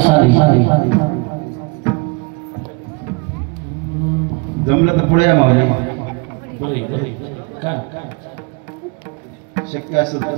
सारी जमलं तर पुढे या माऊली का शक्य असेल तर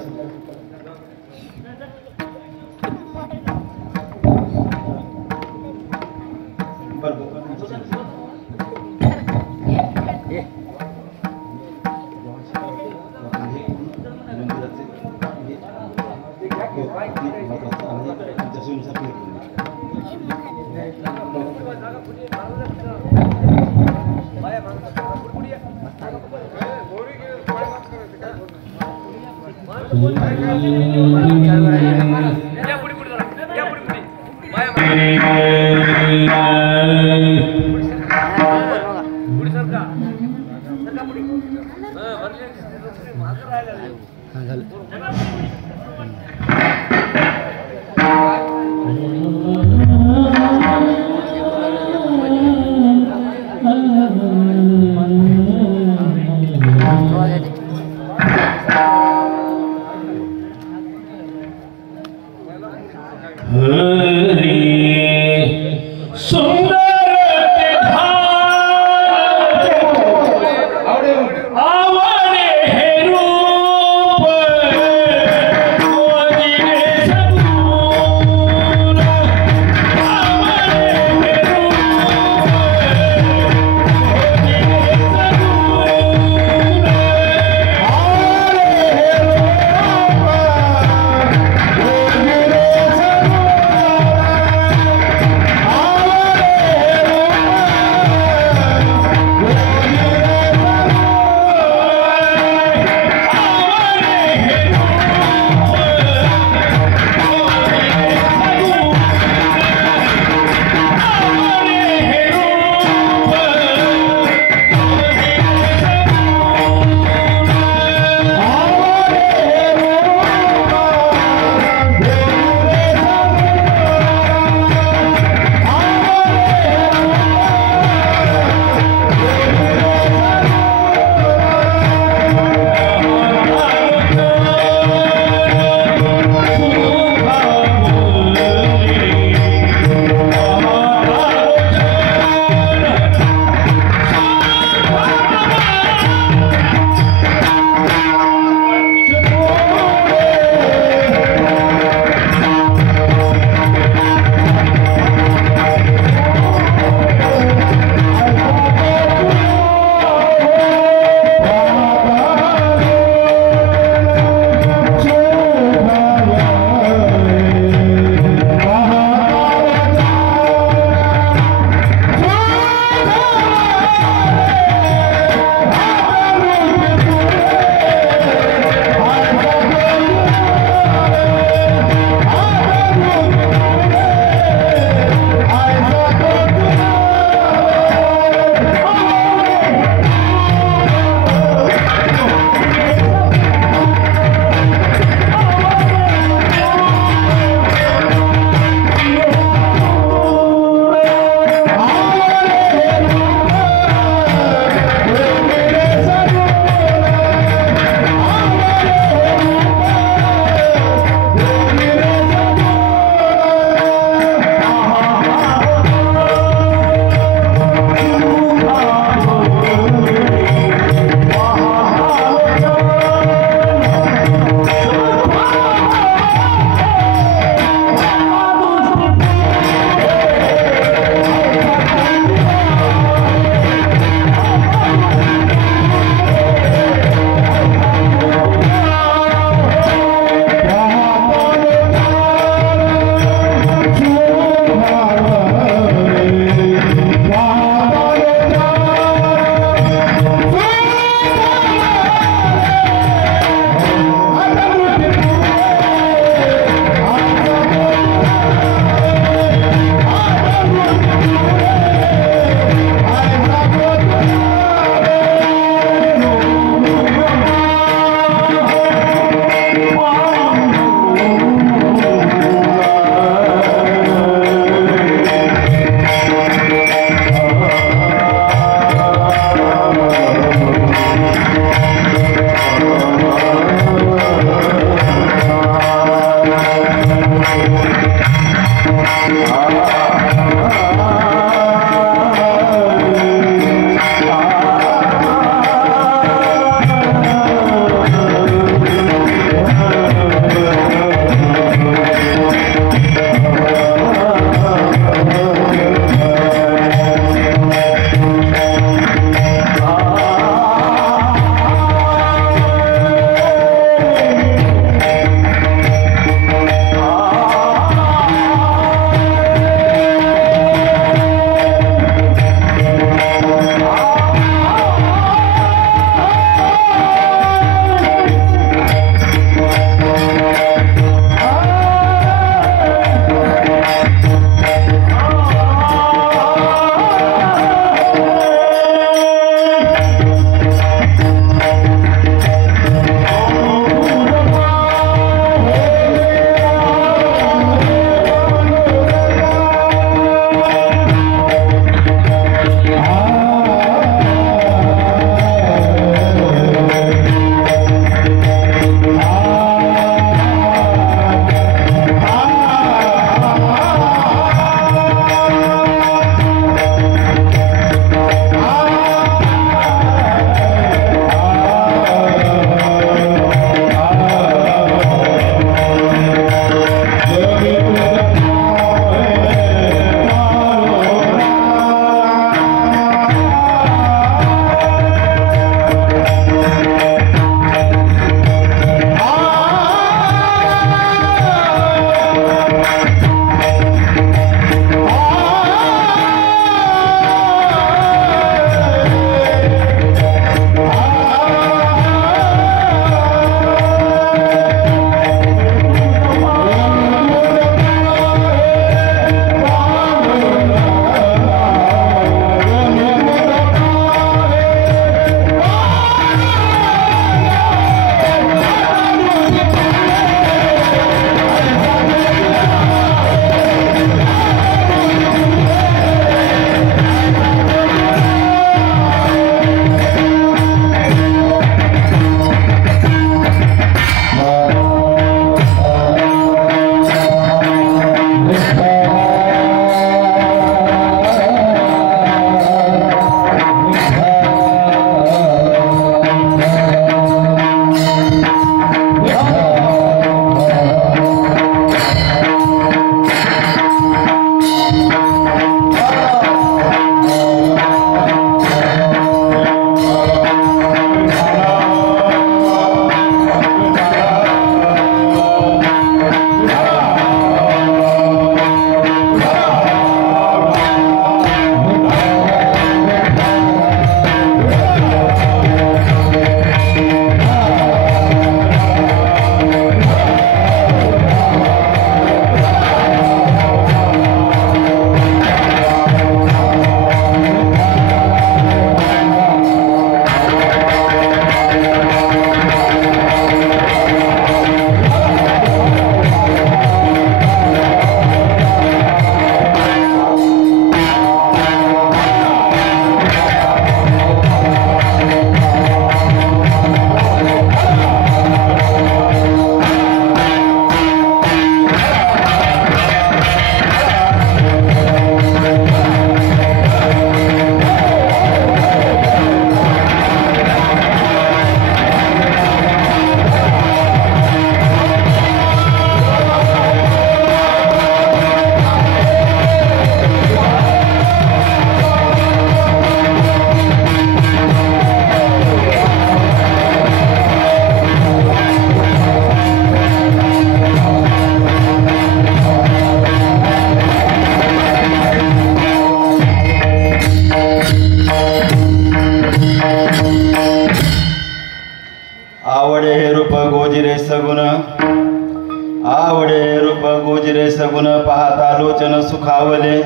पाहता लोचन सुखावले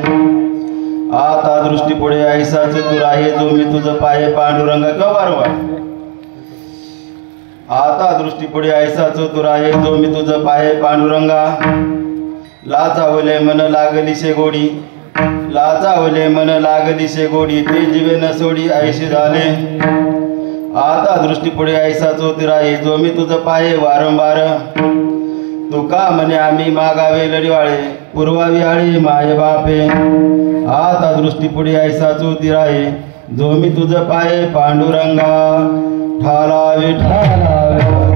आता दृष्टी पुढे ऐसा चतुर आहे जो मी तुझ पाहे पांडुरंगा वारंवार आता दृष्टी पुढे ऐसा चतुर आहे जो मी तुझ पाहे पांडुरंगा लाचावले मन लागली शे गोडी लाचावले मन लागली शे गोडी ते जीवे न सोडी ऐशी झाले आता दृष्टी पुढे ऐसा चतुर आहे जो मी तुझ पाहे वारंवार तुका म्हणे आम्ही मागावे लढीवाळे पूर्वावी आळी माये बापे आता दृष्टी पुढे ऐसा चतुर आहे जो मी तुझ पाहे पांडुरंगा ठालावे ठालावे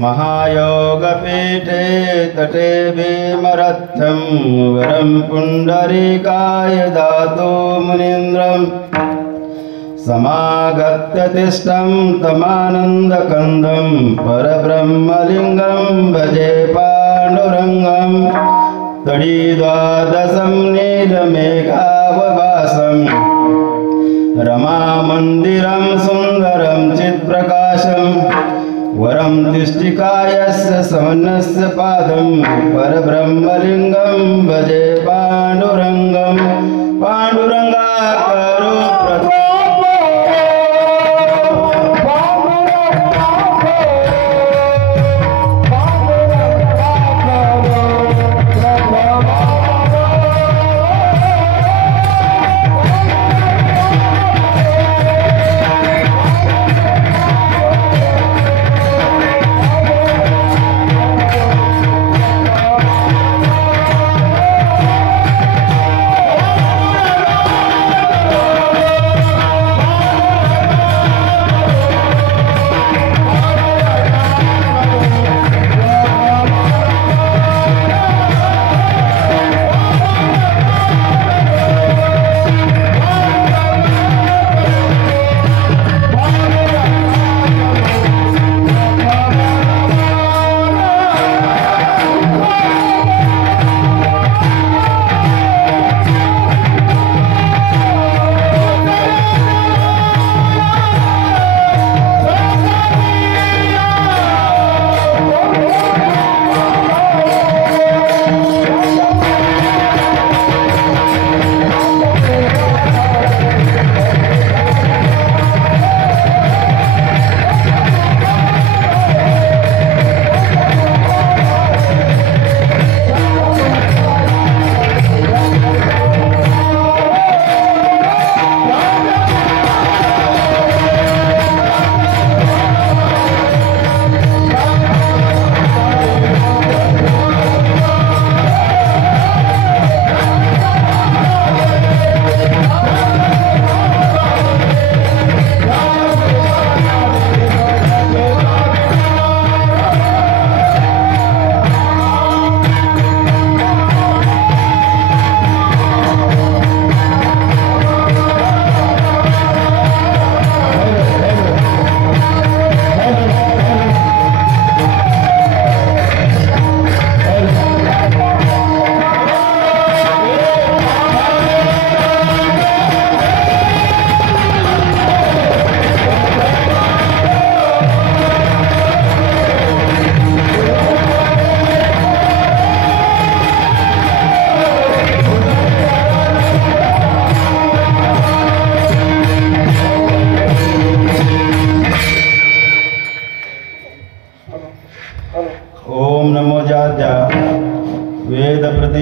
महायोगपीठे तटे भीमरथं वरं पुण्डरीकाय दातु मुनीन्द्रं समागत्य तिष्ठं तमानन्दकन्दं परब्रह्मलिङ्गं भजे पाण्डुरङ्गं तडी द्वादशं नीलमेघावभासं रमामन्दिरं सुन्दरं चित्प्रकाशं वरं तिष्ठिकायस्य समन्नस्य पादं परब्रह्मलिङ्गं भजे पाण्डुरङ्गं पाण्डुरङ्गा करो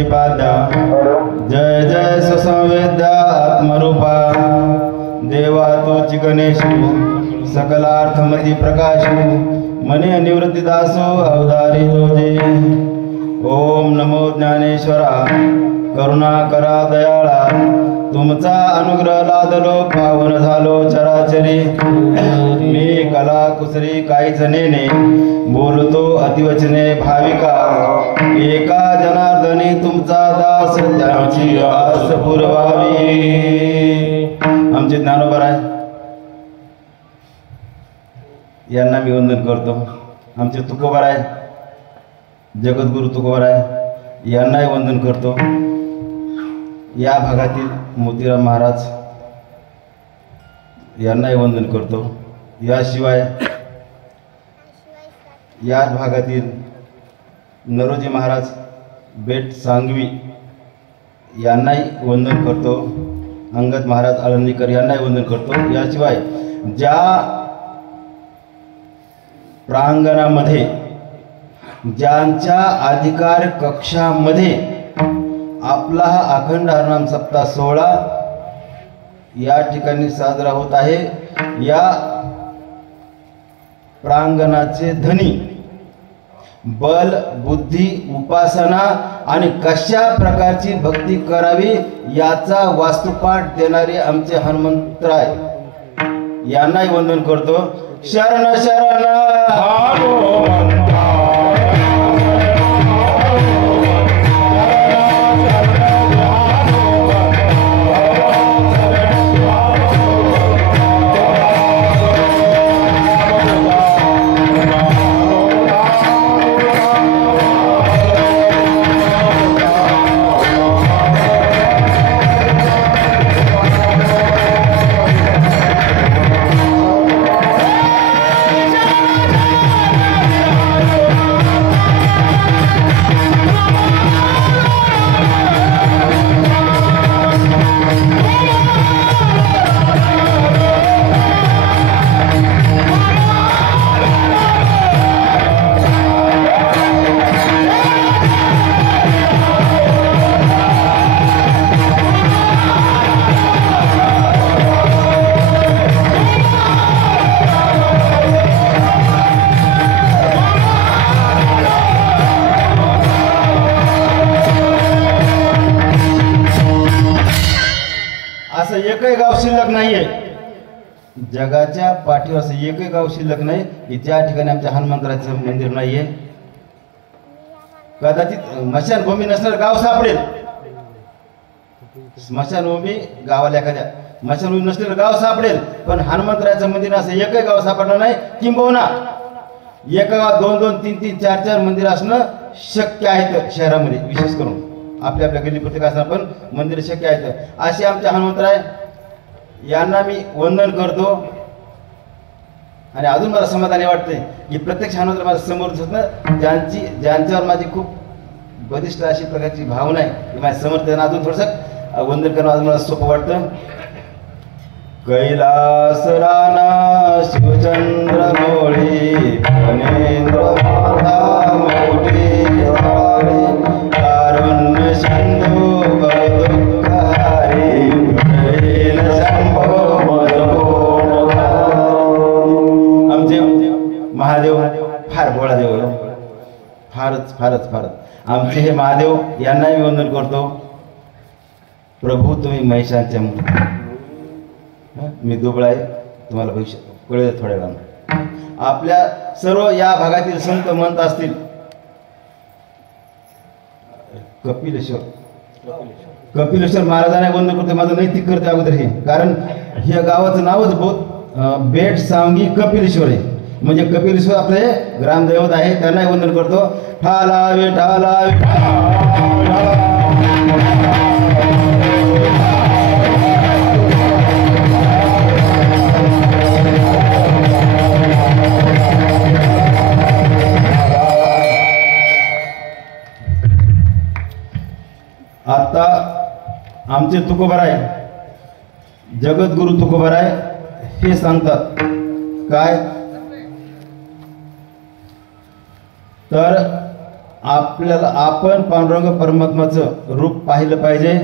प्रतिपाद्या जय जय सुसंवेद्या आत्मरूपा देवा तोची गणेशू सकलार्थमती प्रकाशू मने निवृत्तीदासो अवधारी तुझे. ओम नमो ज्ञानेश्वरा करुणा करा दयाळा तुमचा अनुग्रह लादलो पावन झालो चराचरी. मी कला कुसरी काही जनेने बोलतो अतिवचने भाविका एका जनार्दनी तुमचा दास त्यांची आस पुरवावी. आमचे ज्ञानोबा आहे यांना मी वंदन करतो. आमचे तुकोबा आहे जगद्गुरु तुकोबा आहे यांनाही वंदन करतो. या भागातील मोतीराम महाराज यांनाही वंदन करतो. याशिवाय याच भागातील नरोजी महाराज बेट सांगवी यांनाही वंदन करतो. अंगद महाराज आळंदीकर यांनाही वंदन करतो. याशिवाय ज्या प्रांगणामध्ये ज्यांच्या अधिकार कक्षामध्ये आपला हा अखंड हरिनाम सप्ताह सोहळा या ठिकाणी साजरा होत आहे या प्रांगणाचे धनी बल बुद्धी उपासना आणि कशा प्रकारची भक्ती करावी याचा वास्तुपाठ देणारे आमचे हनुमंतराय यांनाही वंदन करतो. शरण शरण एकही गाव शिल्लक नाहीये. जगाच्या पाठीवर असं एकही गाव शिल्लक नाही की ज्या ठिकाणी आमच्या हनुमंतराचं मंदिर नाहीये. कदाचित स्मशानभूमी नसणारं गाव सापडेल. स्मशानभूमी गावाला एखाद्या स्मशानभूमी नसलेलं गाव सापडेल पण हनुमंतराचं मंदिर असं एकही गाव सापडणार नाही. किंबहुना एका गावात 2-2, 3-3, 4-4 मंदिर असणं शक्य आहे शहरामध्ये. विशेष करून आपल्या आपल्या गल्लीपुरते असताना पण मंदिर शक्य आहेत. असे आमचे हनुमंतराय यांना मी वंदन करतो. आणि अजून मला समाधानी वाटते की प्रत्यक्ष हनुमंतराय माझ्या समोर होतं ज्यांच्यावर माझी खूप बलिष्ठ अशी प्रकारची भावना आहे की माझ्या समोर त्यांना अजून थोडंसं वंदन करणं अजून मला सोपं वाटतं. कैलास राणा शिवचंद्र मोळी फणेंद्र माता मोठी कारुण्य सिंधू दुःखहारी कृपेन शंभो आमचे महादेव फार भोळा देव फारच फारच फारच. आमचे हे महादेव यांना मी वंदन करतो. प्रभू तुम्ही महिषांच्या मुली. मी दुबळा आहे तुम्हाला भविष्य कळेल थोड्या वेळानं. आपल्या सर्व या भागातील संत म्हणत असतील कपिलेश्वर महाराजांना वंदन करते. माझं नैतिक करते अगोदर हे कारण ह्या गावाचं नावच बहुत बेट सांगी कपिलेश्वर आहे. म्हणजे कपिलेश्वर आपले ग्रामदैवत आहे त्यांनाही वंदन करतो. ठाला विठाला आता आमचे तुकोबाराय जगद्गुरु तुकोबाराय हे सांगतात काय तर आपल्याला आपण पांडुरंग परमात्माचं रूप पाहिलं पाहिजे.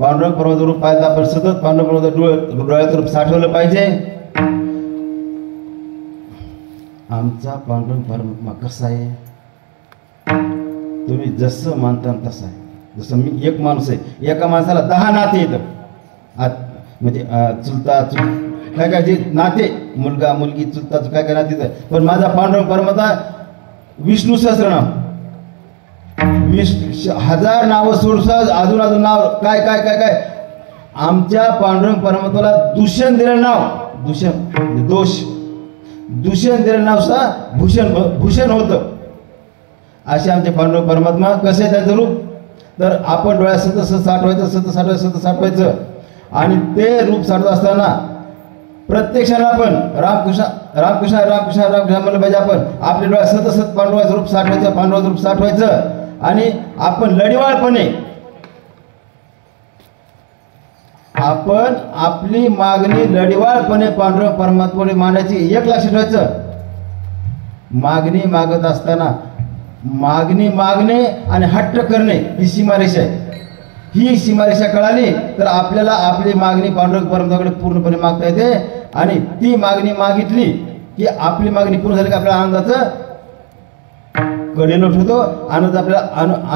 पांडुरंग परमात्माचं रूप पाहिलं आपण सतत पांडुरंग परमात्माचं डोळ्यात रूप साठवलं पाहिजे. आमचा पांडुरंग परमात्मा कसा आहे, तुम्ही जसं मानता तसं आहे. जसं मी एक माणूस आहे, एका माणसाला 10 नाते येतं. म्हणजे चुलता काय काय जे नाते, मुलगा मुलगी चुलता काय काय नाते येतं. पण माझा पांडुरंग परमात्मा विष्णू सहस्रनाम, 20,000 नावं सोडसा अजून अजून नाव काय काय काय काय. आमच्या पांडुरंग परमात्म्याला दूषण दिलं नाव, दूषण दोष, दूषण दिलं नाव सुद्धा भूषण होतं. असे आमचे पांडुरंग परमात्मा. कसे आहे त्याचं रूप, तर आपण डोळ्यात सतत साठवायचं, सतत साठवायचं. आणि ते रूप साठवत असताना प्रत्यक्षाला पण रामकृष्ण रामकृष्ण रामकृष्ण रामकृष्ण म्हणलं पाहिजे. आपण आपल्या डोळ्यात सतत पांडुरंगाचं रूप साठवायचं, पांडुरंगाचं रूप साठवायचं. आणि आपण लढिवाळपणे आपण आपली मागणी लढिवाळपणे पांडुरंग परमात्म्याने मांडायची. एक लक्षात ठेवायचं, मागणी मागत असताना मागणी मागणे आणि हट्ट करणे ही सीमारेषा आहे. ही सीमारेषा कळाली तर आपल्याला आपली मागणी पांडुरंग परमात्म्याकडे पूर्णपणे मागता येते. आणि ती मागणी मागितली की आपली मागणी पूर्ण झाली की आपल्या आनंदाचं कडेलोट होतो. आनंद आपल्याला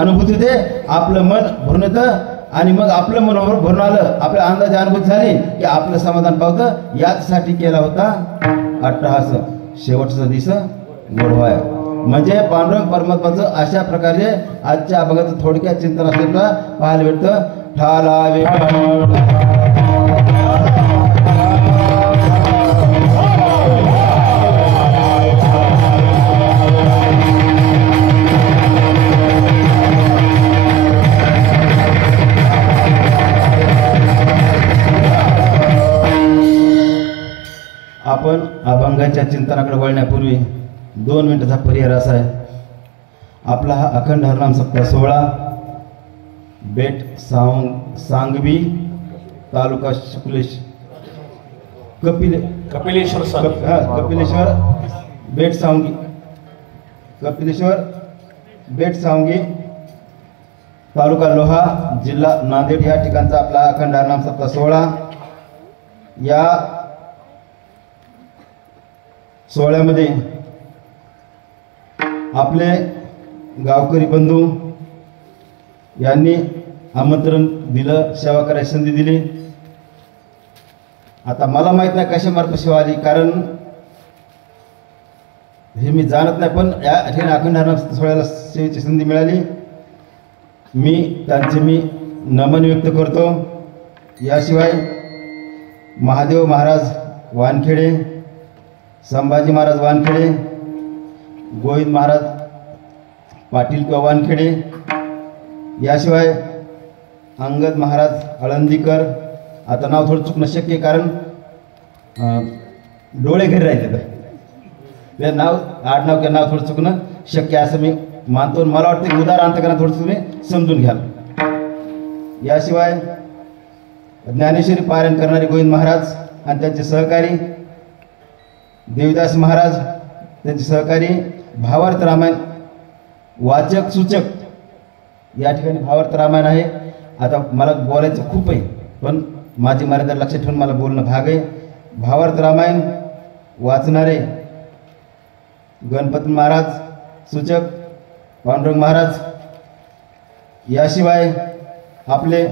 अनुभूती होते, आपलं मन भरून येतं. आणि मग आपलं मन भरून आलं, आपल्या आनंदाची अनुभूती झाली की आपलं समाधान पावतं. याचसाठी केला होता अट्टहास शेवटचा दिवस गोडवाया. म्हणजे पांडुरंग परमात्माचं अशा प्रकारे आजच्या अभंगाचं थोडक्यात चिंतन असलेलं पाहायला भेटतं. ठालावे आपण अभंगाच्या चिंतनाकडे वळण्यापूर्वी 2 मिनिटाचा पर्याय असा आहे. आपला हा अखंड हरनाम सप्ताह 16 बेट सांगवी तालुका कपिलेश्वर बेट सांगवी तालुका लोहा जिल्हा नांदेड या ठिकाणचा आपला अखंड हरनाम सप्ताह 16. या सोहळ्यामध्ये आपले गावकरी बंधू यांनी आमंत्रण दिलं, सेवा करायची संधी दिली. आता मला माहीत नाही कशामार्फत सेवा आली, कारण हे मी जाणत नाही. पण या ठिकाणी अखंड हरनाम सोहळ्याला सेवेची संधी मिळाली. मी नमन व्यक्त करतो. याशिवाय महादेव महाराज वानखेडे, संभाजी महाराज वानखेडे, गोविंद महाराज पाटील किंवा वानखेडे, याशिवाय अंगद महाराज आळंदीकर. आता नाव थोडं चुकणं शक्य आहे, कारण डोळे घरी राहिले तर ते नाव आडनाव किंवा नाव थोडं चुकणं शक्य असं मी मानतो. मला वाटतं उदार अंतकरण थोडं तुम्ही समजून घ्याल. याशिवाय ज्ञानेश्वरी पारायण करणारे गोविंद महाराज आणि त्यांचे सहकारी, देवीदास महाराज त्यांचे सहकारी, भावार्थ रामायण वाचक सूचक या ठिकाणी भावार्थ रामायण आहे. आता मला बोलायचं खूप आहे, पण माझी मर्यादा लक्षात ठेवून मला बोलणं भाग आहे. भावार्थ रामायण वाचणारे गणपती महाराज सूचक पांडुरंग महाराज. याशिवाय आपले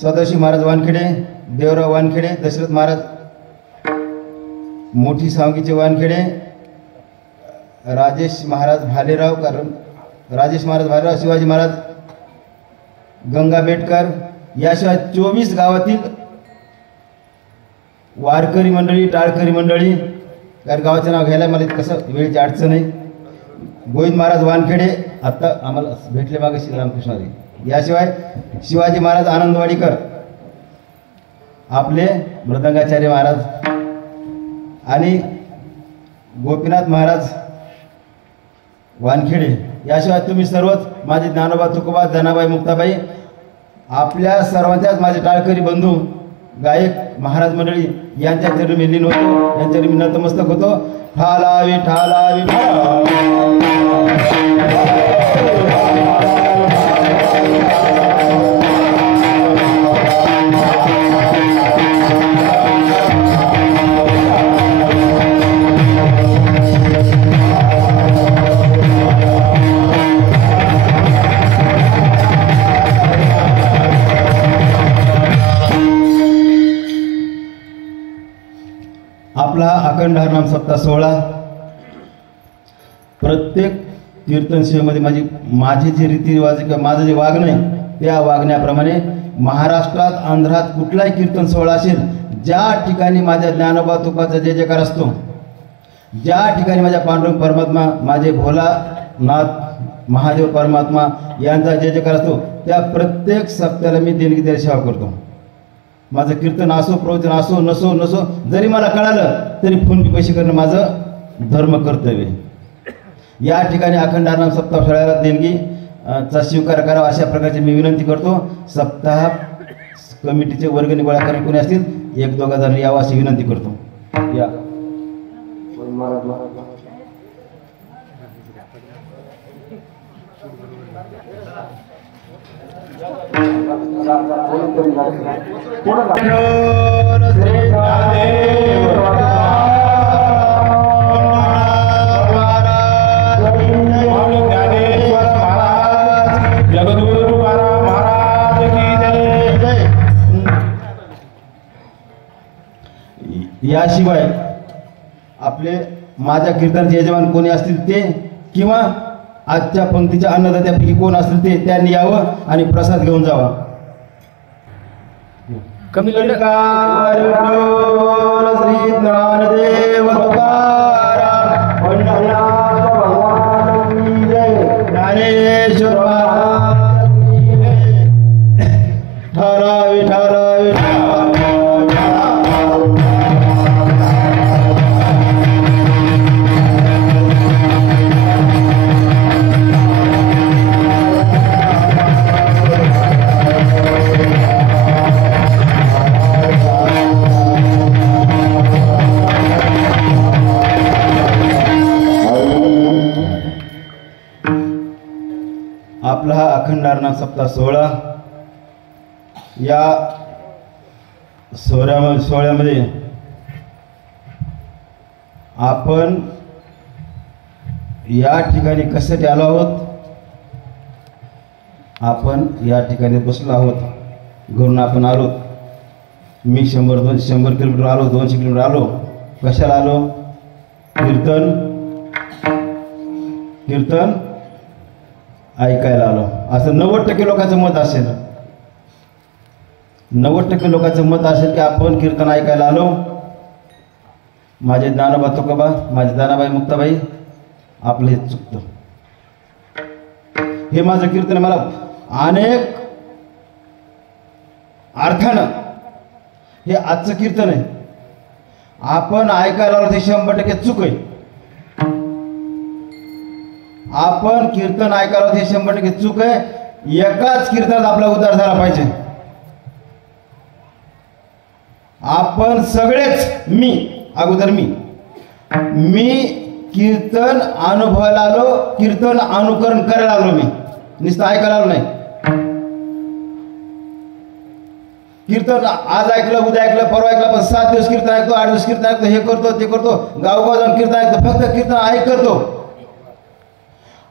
सदाशिव महाराज वानखेडे, देवराव वानखेडे, दशरथ महाराज मोठी सांगीचे वानखेडे, राजेश महाराज भालेराव, शिवाजी महाराज गंगा बेटकर. याशिवाय 24 गावातील वारकरी मंडळी, टाळकरी मंडळी, कारण गावाचं नाव घ्यायला मला कसं वेळेची अडचण आहे. गोविंद महाराज वानखेडे आत्ता आम्हाला भेटले मागे श्रीरामकृष्ण आले. याशिवाय शिवाजी महाराज आनंदवाडीकर, आपले मृदंगाचार्य महाराज आणि गोपीनाथ महाराज वानखेडे. याशिवाय तुम्ही सर्वच माझे ज्ञानोबा तुकोबा जनाबाई मुक्ताबाई, आपल्या सर्वांच्याच माझे टाळकरी बंधू गायक महाराज मंडळी यांच्या चरणी मी लीन होतो, यांच्या चरणी मी नतमस्तक होतो. ठाला विठाला आपला अखंड हरनाम सप्ताह सोहळा प्रत्येक कीर्तन सेवेमध्ये माझी जी रीतिरिवाज किंवा माझं जे वागणं आहे त्या वागण्याप्रमाणे महाराष्ट्रात आंध्रात कुठलाही कीर्तन सोहळा असेल, ज्या ठिकाणी माझ्या ज्ञानोबा तुकाचा जय जयकार असतो, ज्या ठिकाणी माझ्या पांडुरंग परमात्मा माझे भोलानाथ महादेव परमात्मा यांचा जय जयकार असतो, त्या प्रत्येक सप्त्याला मी देणगी द्यायला सेवा करतो. माझं कीर्तन असो, प्रवचन असो, नसो जरी मला कळालं तरी फोन पे पैसे करणं माझं धर्म कर्तव्य. या ठिकाणी अखंड हरनाम सप्ताह सोहळ्याला देणगी चा स्वीकार करावा अशा प्रकारची मी विनंती करतो. सप्ताह कमिटीचे वर्गणी गोळा करणे कोणी असतील 1-2 जण यावं अशी विनंती करतो. या याशिवाय आपले माझ्या कीर्तनाचे यजमान कोणी असतील ते किंवा आजच्या पंक्तीच्या अन्नदात्यापैकी कोण असतील ते त्यांनी यावं आणि प्रसाद घेऊन जावा. कमी लंडकार श्री ज्ञानदेव तुकाराम पंढरनाथ भगवान की जय, ज्ञानेश्वर महाराज की जय. ठाला विठाला आपला हा अखंड हरनाम सप्ताह सोहळा या सोहळ्यामध्ये आपण या ठिकाणी कशासाठी आलो आहोत, आपण या ठिकाणी बसलो आहोत घरून आपण आलो. मी 100 किलोमीटर आलो, 200 किलोमीटर आलो. कशाला आलो? कीर्तन ऐकायला आलो. असं 90% लोकांचं मत असेल, 90% लोकांचं मत असेल की आपण कीर्तन ऐकायला आलो. माझे ज्ञानोबा तुकोबा, माझे ज्ञानाबाई मुक्ताबाई, आपलं हे चुकतं. हे माझं कीर्तन मला अनेक अर्थानं हे आजचं कीर्तन आहे. आपण ऐकायला आलो ते 100% चूक आहे. आपण कीर्तन ऐकायला हे 100% चूक आहे. एकाच कीर्तनात आपला उद्धार झाला पाहिजे. आपण सगळेच मी कीर्तन अनुभवायला आलो, कीर्तन अनुकरण करायला आलो. मी नुसतं ऐकायला आलो नाही. कीर्तन आज ऐकलं, उद्या ऐकलं, परवा ऐकलं, पण 7 दिवस कीर्तन ऐकतो, 8 दिवस कीर्तन ऐकतो, हे करतो ते करतो, गावगाव जाऊन कीर्तन ऐकतो. फक्त कीर्तन ऐकतो.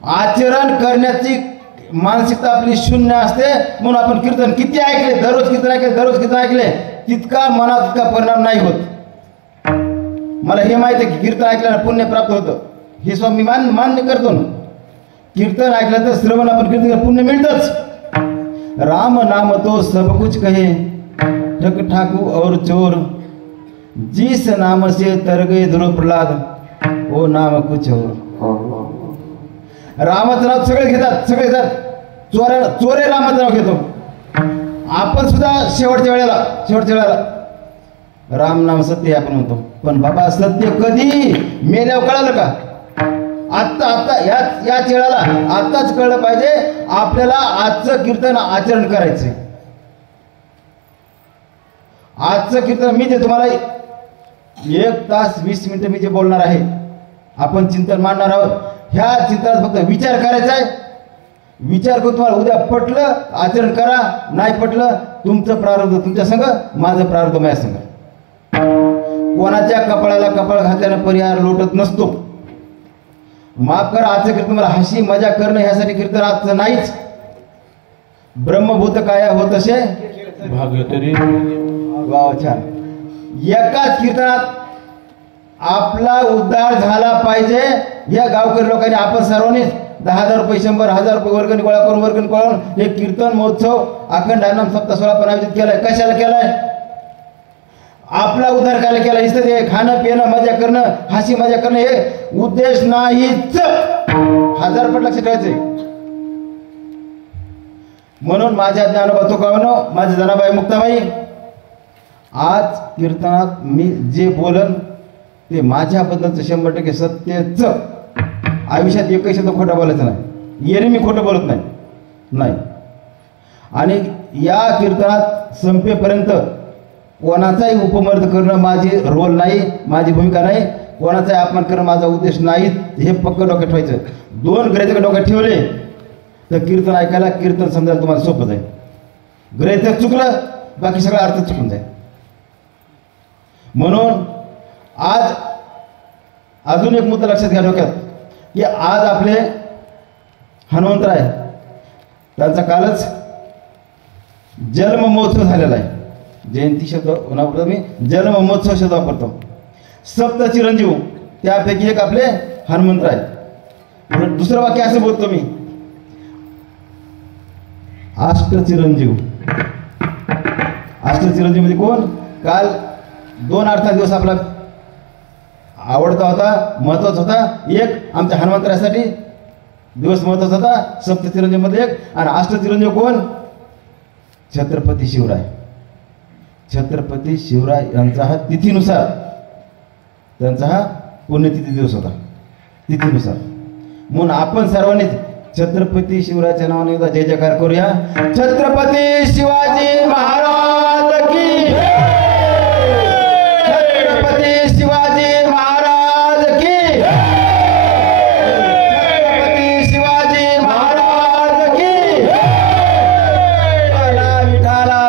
आचरण करण्याची मानसिकता आपली शून्य असते. म्हणून आपण कीर्तन किती ऐकले, दररोज कीर्तन ऐकले तितका मनात तितका परिणाम नाही होत. मला हे माहिती आहे की कीर्तन ऐकल्यानं पुण्य प्राप्त होतं. हे स्वामी मान्य करतो ना. कीर्तन ऐकलं तर श्रवण आपण कीर्तन पुण्य मिळतच. राम नाम तो सब कुछ कहे, ठक ठाकू और चोर, जिस नाम से तर गए ध्रुव प्रहलाद, वो नाम कुछ और. रामाचं नाव सगळे घेतात, चोरे रामाचं नाव घेतो. आपण सुद्धा शेवटच्या वेळेला राम नाम सत्य आपण म्हणतो. पण बाबा सत्य कधी मेल्यावर कळालं का? आत्ता याच वेळेला आत्ताच कळलं पाहिजे. आपल्याला आजचं कीर्तन आचरण करायचंय. आजचं कीर्तन मी जे तुम्हाला 1 तास 20 मिनिटं मी जे बोलणार आहे, आपण चिंतन मांडणार आहोत. ह्या चिंतनात फक्त विचार करायचा आहे. विचार करून तुम्हाला उद्या पटलं आचरण करा, नाही पटलं तुमचं प्रारब्ध तुमच्या संग, माझं प्रारब्ध माझ्या संग. कोणाच्या कपाळाला कपाळ घातल्यानं परिहार लोटत नसतो. माफ करा, आजचं कीर्तन मला हसी मजा करणं ह्यासाठी कीर्तन आजचं नाहीच. ब्रह्मभूत काया होत असे भाग्यतरी वाव छान. एकाच कीर्तनात आपला उद्धार झाला पाहिजे. या गावकरी लोकांनी आपण सर्वांनीच 10,000 रुपये 100,000 रुपये वर्गणी गोळा करून हे कीर्तन महोत्सव अखंड हरिनाम सप्ताह सोहळा पण आयोजित केलाय. कशाला केलाय? आपला उद्धार करायला केला. नुसतं ते खाणं पिणं मजा करणं हसी मजा करणं हे उद्देश नाहीच. 1000 पट लक्ष ठेवायचंय. म्हणून माझ्या ज्ञानोबा तुकाराम, माझ्या जनाबाई मुक्ताबाई, आज कीर्तनात मी जे बोलन ते माझ्याबद्दलचं 100% सत्यच. आयुष्यात एकही शब्द खोटा बोलायचं नाही. येणे मी खोटं बोलत नाही. आणि या कीर्तनात संपेपर्यंत कोणाचाही उपमर्द करणं माझी रोल नाही, माझी भूमिका नाही. कोणाचाही अपमान करणं माझा उद्देश नाही. हे पक्क डोक्यात ठेवायचं. 2 ग्रहितक डोक्यात ठेवले तर कीर्तन ऐकायला, कीर्तन समजायला तुम्हाला सोपं जाईल. ग्रहितक चुकलं बाकी सगळा अर्थ चुकून जाईल. म्हणून आज अजून एक मुद्दा लक्षात घ्या डोक्यात, की आज आपले हनुमंतराय त्यांचा कालच जन्म महोत्सव झालेला आहे. जयंती शब्द वापरतो मी, जन्म महोत्सव शब्द वापरतो. सप्त चिरंजीव त्यापैकी एक आपले हनुमंतराय. दुसरं वाक्य असं बोलतो मी, अष्टचिरंजीव. अष्टचिरंजीव मध्ये कोण? काल 2 अर्थात दिवस आपला आवडता होता, महत्वाचा होता. एक आमच्या हनुमंतरायासाठी दिवस महत्वाचा होता, सप्तचिरंजीव मध्ये एक. आणि अष्टचिरंजीव कोण? छत्रपती शिवराय. छत्रपती शिवराय यांचा हा तिथीनुसार, त्यांचा हा पुण्यतिथी दिवस होता, तिथीनुसार. म्हणून आपण सर्वांनीच छत्रपती शिवरायाच्या नावाने एकदा जय जयकार करूया. छत्रपती शिवाजी महाराज की, छत्रपती शिवाजी महाराज की, छत्रपती शिवाजी महाराज की. विठाला विठाला.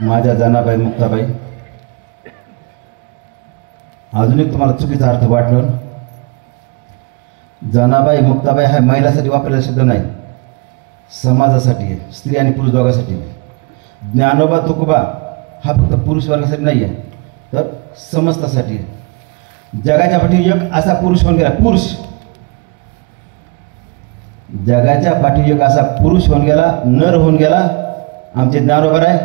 माझ्या जनाबाई मुक्ताबाई, अजून एक तुम्हाला चुकीचा अर्थ वाटलं. जनाबाई मुक्ताबाई हा महिलासाठी वापरलेला शब्द नाही, समाजासाठी आहे, स्त्री आणि पुरुष दोघांसाठी आहे. ज्ञानोबा तुकोबा हा फक्त पुरुष वर्गासाठी नाही आहे, तर समस्तासाठी आहे. जगाच्या पाठी एक असा पुरुष होऊन गेला, पुरुष जगाच्या पाठी एक असा पुरुष होऊन गेला, नर होऊन गेला, आमचे ज्ञानोबराय.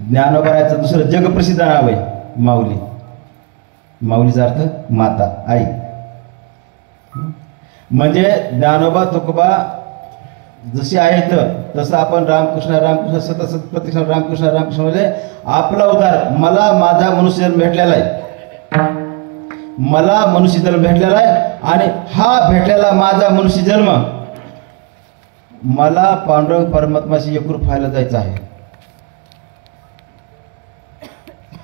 ज्ञानोबरायचं दुसरं जगप्रसिद्ध नाव आहे माऊली. माऊलीचा अर्थ माता, आई. म्हणजे ज्ञानोबा तुकोबा जशी आहेत तसं आपण रामकृष्ण रामकृष्ण सतत प्रतिष्ठा रामकृष्ण रामकृष्ण म्हणजे आपला उद्धार. मला माझा मनुष्य जन्म भेटलेला आहे, मला मनुष्य जन्म भेटलेला आहे. आणि हा भेटलेला माझा मनुष्य जन्म मला पांडुरंग परमात्माशी एकरूप व्हायला जायचं आहे.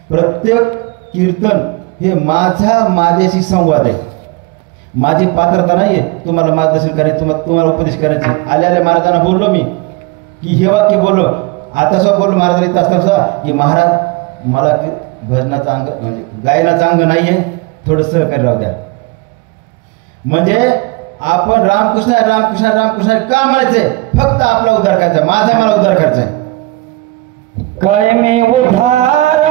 प्रत्येक कीर्तन हे माझ्याशी संवाद आहे. माझी पात्रता नाही आहे तुम्हाला मार्गदर्शन करायचं, तुम्हाला उपदेश करायचे. आल्या महाराजांना बोललो मी की हे वाक्य बोललो, आता सुद्धा बोललो महाराजांना इथं असताना सुद्धा की महाराज मला भजनाचं अंग म्हणजे गायनाचं अंग नाही आहे, थोडं सहकार्य राहू द्या. म्हणजे आपण रामकृष्ण रामकृष्ण रामकृष्ण का म्हणायचंय? फक्त आपला उद्धार करायचा, माझा मला उद्धार करायचा आहे. काय मी उद्धार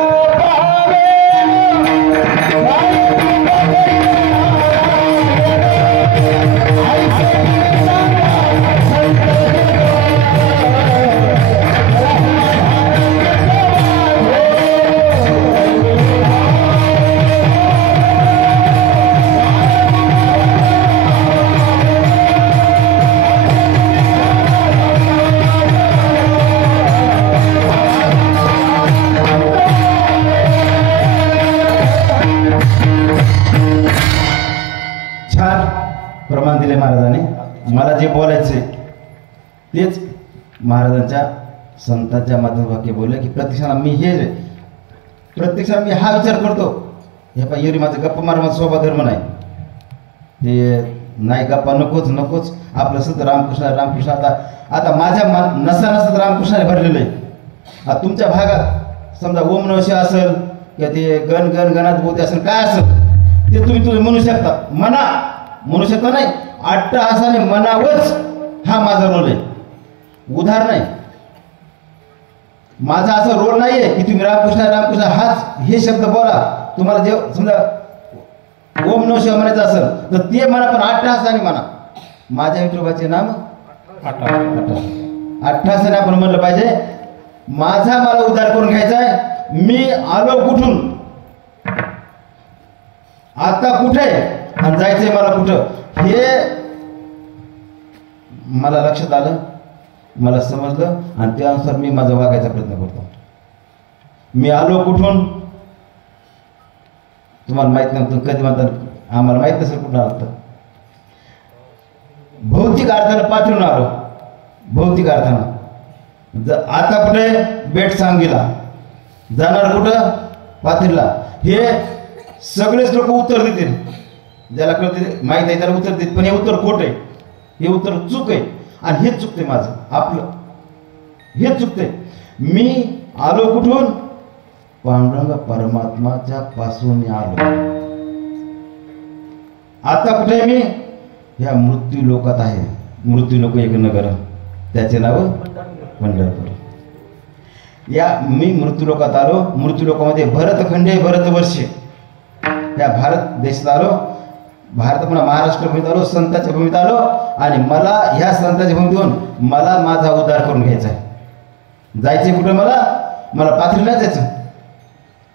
महाराजांच्या संतांच्या माध्यमातून वाक्य बोलले की प्रत्यक्षाला मी प्रत्यक्षाला मी हा विचार करतो. हे पा एरी माझं गप्पा मार माझा स्वभाव धर्म नाही. ते नाही गप्पा नकोच आपलं सत रामकृष्ण आता माझ्या नसा रामकृष्णाने भरलेलं आहे. आता तुमच्या भागात समजा ओम नमः शिवाय असेल किंवा ते गणात बोलते असेल काय असेल ते तुम्ही म्हणू शकता. म्हणू शकता नाही, अट्टहासाने म्हणावंच हा माझा रोल आहे, उधार नाही. माझा असा रोल नाही आहे की तुम्ही रामकृष्ण हाच हे शब्द बोला. तुम्हाला जे समजा ओम नमः शिवाय म्हणायचं असेल तर ते म्हणा, पण अट्टहासाने म्हणा. माझ्या विठोबाचे नाम अट्टहासाने आपण म्हणलं पाहिजे. माझा मला उद्धार करून घ्यायचा आहे. मी आलो कुठून, आता कुठे आणि जायचंय मला कुठं, हे मला लक्षात आलं, मला समजलं आणि त्यानुसार मी माझा वागायचा प्रयत्न करतो. मी आलो कुठून तुम्हाला माहित नव्हतं, कधी म्हणतात आम्हाला माहित नसेल कुठं आलं तर. भौतिक अर्थानं पाठवून आलो, भौतिक अर्थानं. आता कुठे बेट सांगीला, जाणार कुठं पाथरीला. हे सगळेच लोक उत्तर देतील, ज्याला कळते माहीत आहे त्याला उत्तर देतील, पण हे उत्तर खोट आहे, हे उत्तर चूक आहे. आणि हेच चुकते माझं, आपलं हेच चुकते. मी आलो कुठून, पांडुरंग परमात्माच्या पासून मी आलो. आता कुठे मी ह्या मृत्यू लोकात आहे. मृत्यू लोक एक नगर, त्याचे नाव पंढरपूर. या मी मृत्यू लोकात आलो. मृत्यू लोकामध्ये भरतखंडे भरतवर्षे या भारत देशात आलो. भारत पुन्हा महाराष्ट्र भूमीत आलो, संतांच्या भूमीत आलो. आणि मला ह्या संतांच्या भूमीतून मला माझा उद्धार करून घ्यायचा आहे. जायचे कुठं, मला पाथरीला जायचं.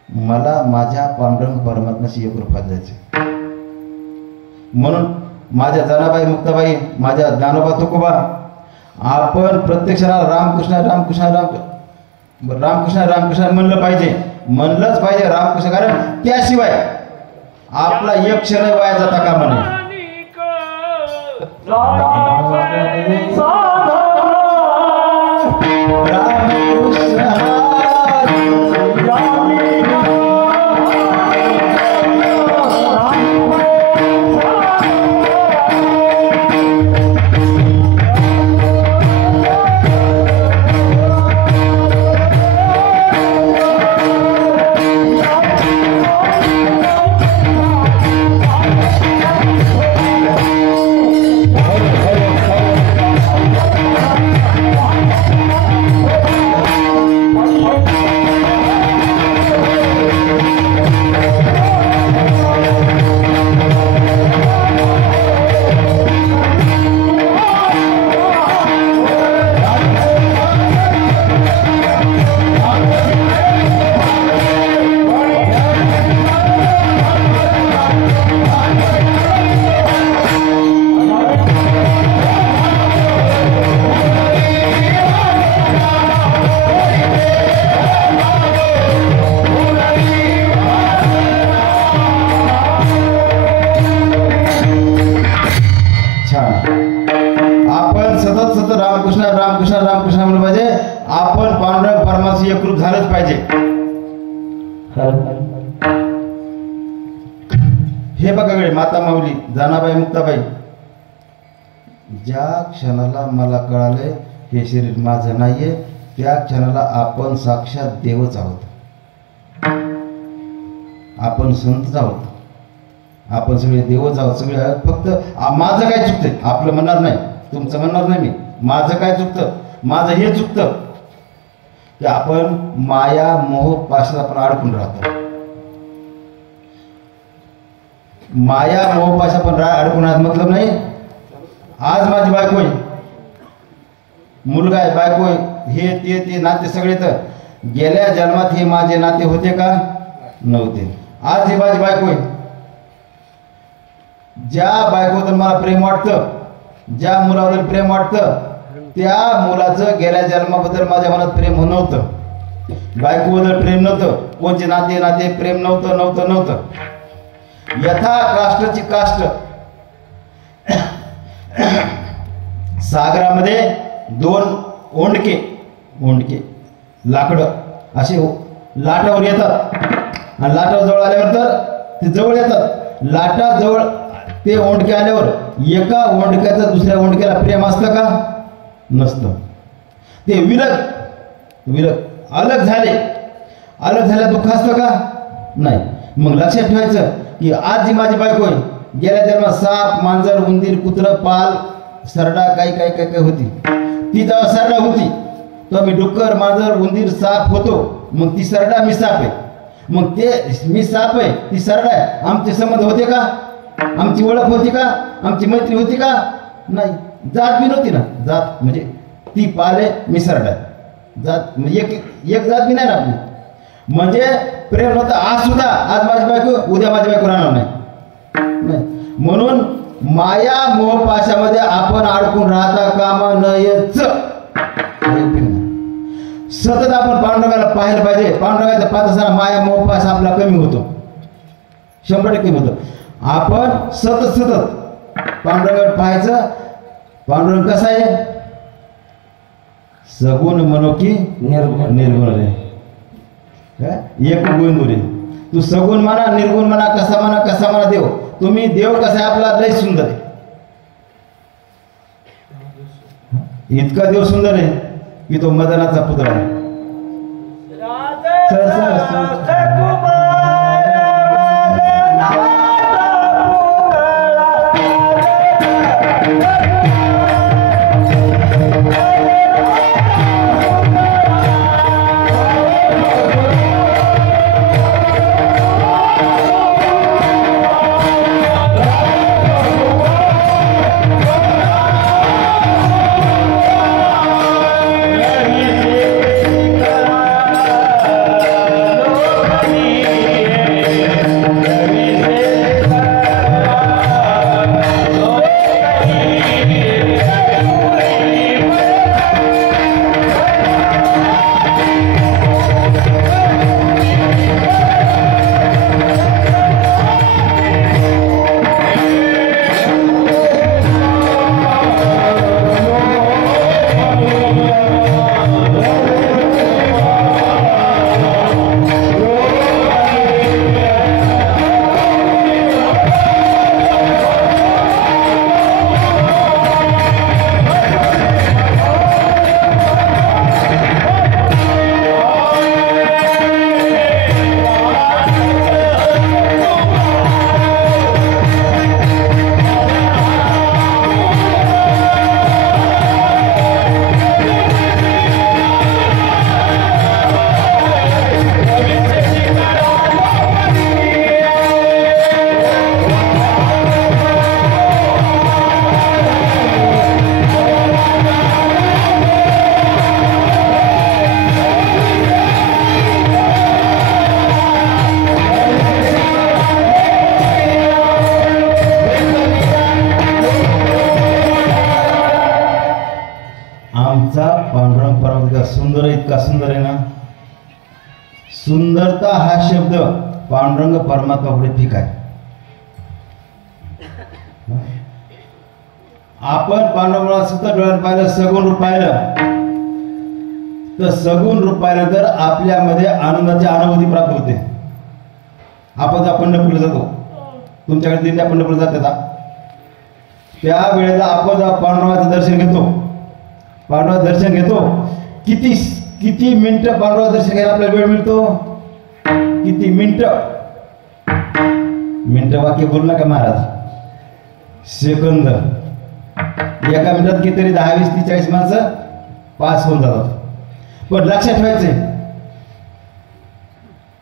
मला माझ्या पांडुरंग परमात्म्याशी एक रूपात जायचं. म्हणून माझ्या जनाबाई मुक्ताबाई, माझ्या ज्ञानोबा तुकोबा, आपण प्रत्यक्षाला रामकृष्ण म्हणलं पाहिजे, म्हणलंच पाहिजे रामकृष्ण. कारण त्याशिवाय आपला एक क्षण वाया जाता कामा नये. रामकृष्ण म्हणलं पाहिजे. आपण पांडुरंग परमात्म्याशी एकरूप झालंच पाहिजे. हे बघा गडे माता माऊली जनाबाई मुक्ताबाई, ज्या क्षणाला मला कळाले हे शरीर माझं नाहीये, त्या क्षणाला आपण साक्षात देवच आहोत. आपण संतच आहोत, आपण सगळे देवच आहोत, सगळे आहोत. फक्त माझं काय चुकतंय आपलं म्हणणार नाही, तुमचं म्हणणार नाही मी. माझं काय चुकतं, माझं हे चुकतं की आपण माया मोह पाशात आपण अडकून राहतो. माया मोह पाशा पण अडकून राहत मतलब नाही. आज माझी बायको आहे, मुलगा आहे, बायको आहे, हे ते नाते सगळे. तर गेल्या जन्मात हे माझे नाते होते का नव्हते. आज ही माझी बायको आहे. ज्या बायकोबद्दल मला प्रेम वाटतं, ज्या मुलाबद्दल प्रेम वाटतं, त्या मुलाचं गेल्या जन्माबद्दल माझ्या मनात प्रेम नव्हतं. बायकोबद्दल प्रेम नव्हतं, कोणचे नाते प्रेम नव्हतं. यथा काष्टची काष्ट. सागरामध्ये दोन ओंडके ओंडके लाकडं असे लाटावर येतात आणि लाटावर जवळ आल्यावर तर ते जवळ येतात. लाटा जवळ ते ओंडके आल्यावर एका ओंडक्याचं दुसऱ्या ओंडक्याला प्रेम असतं का? नसतं. ते विलग विलग अलग झाल्या दुःख असतं का? नाही. मग लक्षात ठेवायचं की आज जी माझी बायको आहे, गेल्या जन्मात साप मांजर उंदीर कुत्र पाल सरडा काही काही काही काही होती. ती जेव्हा सरडा होती तेव्हा मी डुक्कर मांजर उंदीर साप होतो. मग ती सरडा मी साप आहे. मग ते मी साप आहे ती सरडा आहे. आमचे संबंध होते का? आमची ओळख होती का? आमची मैत्री होती का? नाही. जात बी नव्हती ना. जात म्हणजे ती पाले मी सरडा आहे. जात म्हणजे एक जात बी नाही ना आपली. म्हणजे प्रेम नव्हतं. आज सुद्धा आज माझी बायको उद्या माझी बायको राहणार नाही. म्हणून माया मोहपाशामध्ये आपण अडकून राहता कामा नयेच. सतत आपण पांडुरंगाला पाहायला पाहिजे. पांडुरंगाचा पाहत असताना माया मोहपाश आपला कमी होतो, 100% होतो. आपण सतत पांडुरंगाला पाहायचं. पांडुरंग कसा आहे? सगुण मनोकी निर्गुण रे. एक गुण रे. तू सगुण म्हणा निर्गुण म्हणा कसा म्हणा देव. तुम्ही देव कसा आहे आपला लय सुंदर आहे. इतका देव सुंदर आहे की तो मदनाचा पुत्र आहे. इतका सुंदर आहे ना. सुंदरता हा शब्द पांडुरंग परमात्मा पुढे ठीक आहे. आपण पांडुरंगाला सुद्धा डोळ्यात पाहिलं, सगुण रूप पाहिलं, तर सगुण रूप पाहिल्यानंतर आपल्यामध्ये आनंदाची अनुभूती प्राप्त होते. आपण जेव्हा पंढरपूरला जातो, तुमच्याकडे दिंड्या पंढरपूरला जातात, त्या वेळेला आपण जेव्हा पांडुरंगाचं दर्शन घेतो, पांडुरंगाचं दर्शन घेतो, किती मिनिटं पांडुरंगाचं दर्शन घ्यायला आपल्याला वेळ मिळतो. किती मिनिटं वाक्य बोलू नका महाराज, सेकंद. एका मिनिटात कितीतरी 10, 20, 30, 40 माणसं पास होऊन जातात. पण लक्षात ठेवायचे,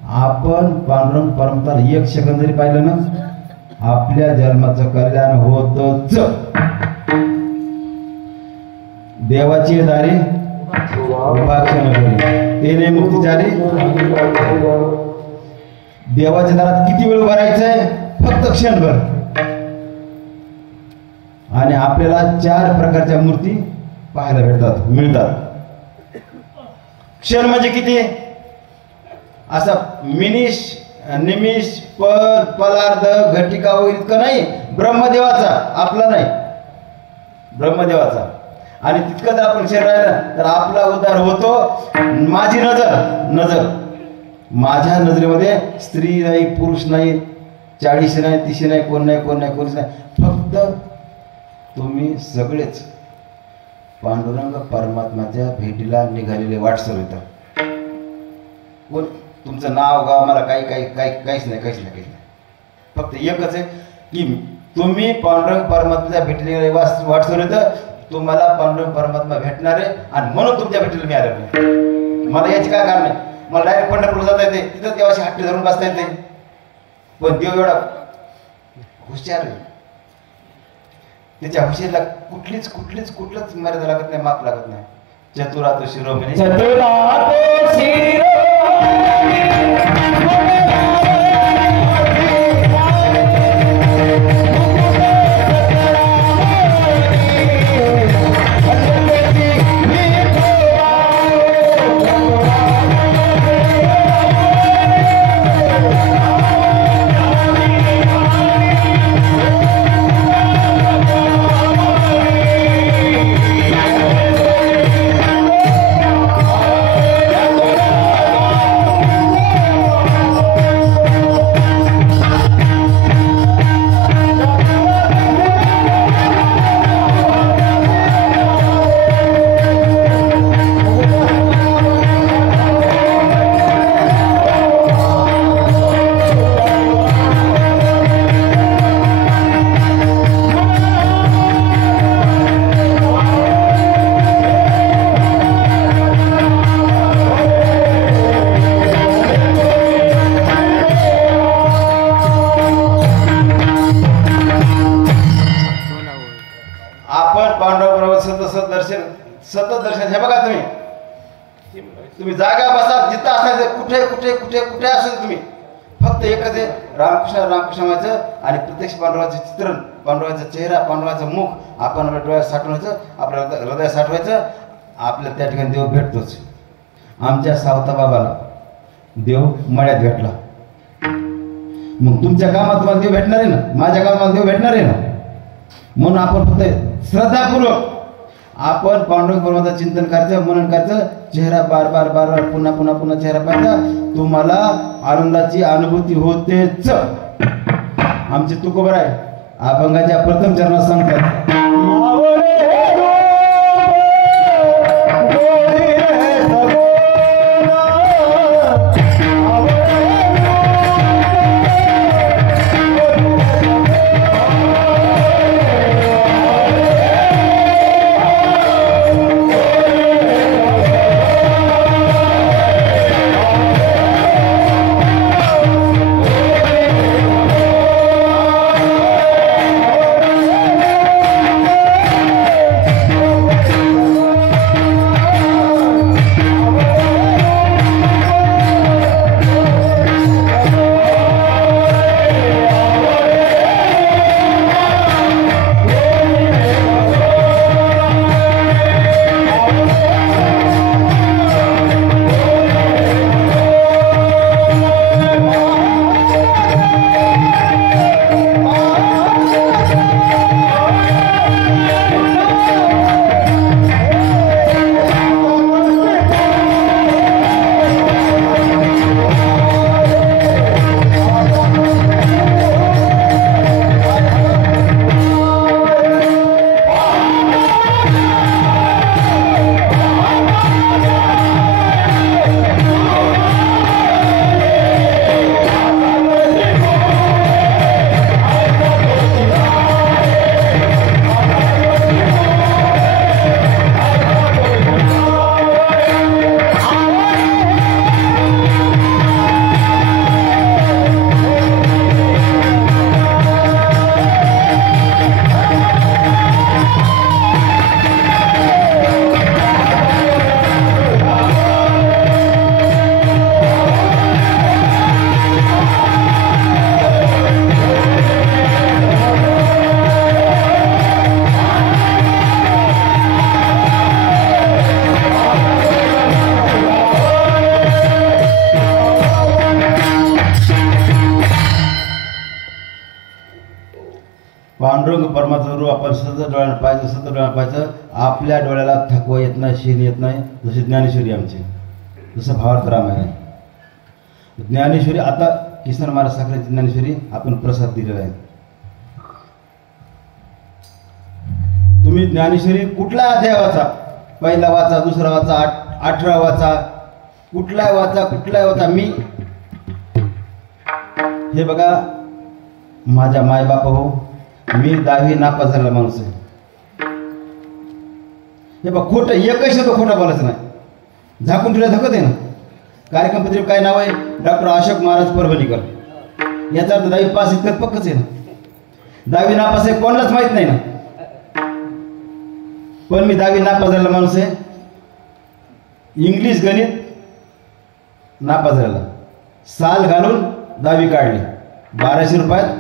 आपण पांडुरंग परमताल 1 सेकंद जरी पाहिलं ना, आपल्या जन्माचं कल्याण होतच. देवाची दारी उपाक्षण तेने मुक्तीचारी. देवाच्या दारात किती वेळ भरायचंय? फक्त क्षणभर. आणि आपल्याला 4 प्रकारच्या मूर्ती पाहायला मिळतात. क्षण म्हणजे किती? असा मिनिश निमिष पर पदार्थ घटिका वगैरे इतकं नाही. ब्रह्मदेवाचा, आपला नाही, ब्रह्मदेवाचा. आणि तितकं जर आपण शेर राहिलं तर आपला उद्धार होतो. माझी नजर माझ्या नजरेमध्ये स्त्री नाही, पुरुष नाही, 40 नाही, 30 नाही, कोणीच नाही. फक्त तुम्ही सगळेच पांडुरंग परमात्माच्या भेटीला निघालेले वाटसर होता. कोण तुमचं नाव गाव मला काहीच नाही. फक्त एकच आहे की तुम्ही पांडुरंग परमात्म्याच्या भेटीला वाटसर होतं. तुम्हाला पांडुरंग परमात्मा भेटणार आहे आणि म्हणून तुमच्या भेटीला मी आलो नाही. मला याची काय कारण नाही. मला डायरेक्ट पंढरपूरला जाता येते, तिथं देवाशी हट्टी धरून बसता येते. पण देव एवढा हुशार आहे, त्याच्या हुशारीला कुठलंच मर्यादा लागत नाही, माप लागत नाही. चतुरातो शिरोमणी सतत दर्शन. हे बघा तुम्ही जागा बसा, जिथं असायचं, कुठे असायचं तुम्ही, फक्त एकच आहे रामकृष्ण व्हायचं आणि प्रत्यक्ष पांडुरंगाचं चित्रण, पांडुरंगाचा चेहरा, पांडुरंगाचं मुख आपण आपल्या डोळ्यात साठवायचं, आपल्या हृदयात साठवायचं. आपल्या त्या ठिकाणी देव भेटतोच. आमच्या सावता बाबाला देव मळ्यात भेटला. मग तुमच्या कामात तुम्हाला देव भेटणार आहे ना, माझ्या कामात देव भेटणार आहे ना. म्हणून आपण फक्त श्रद्धापूर्वक आपण पांडुरंग परमात्म्याचं चिंतन करायचं, मनन करायचं. चेहरा बार पुन्हा चेहरा पाहायचा. तुम्हाला आनंदाची अनुभूती होतेच. आमचे तुकोबर आहे अभंगाच्या प्रथम चरणात सांगतात, परमात्मा रूप आपण सतत डोळ्यानं पाहायचं, सतत डोळ्यानं पाहायचं. आपल्या डोळ्याला थकवा येत नाही, शीण येत नाही. जशी ज्ञानेश्वरी आमची, जसं भावार्थ रामायण आहे. ज्ञानेश्वरी आता किसन महाराज साखरेची ज्ञानेश्वरी आपण प्रसाद दिलेला आहे. तुम्ही ज्ञानेश्वरी कुठला अध्याय वाचा, पहिला वाचा, दुसरा वाचा, 18 वाचा, कुठलाय वाचा, कुठलाय वाचा. मी हे बघा, माझ्या मायबाप हो, मी 10वी नापास झालेला माणूस आहे. हे बघ, खोटं एकही शब्द खोटा बोलायचं नाही. झाकून तुला धकत आहे ना. कार्यक्रम पत्रिका काय नाव आहे? डॉक्टर अशोक महाराज परभणीकर. याचा अर्थ 10वी पास इतकं पक्कच आहे ना. 10वी नापास आहे कोणालाच माहित नाही ना. पण मी 10वी नापास झालेला माणूस आहे. इंग्लिश गणित नापास झालेला. साल घालून 10वी काढली. 1200 रुपयात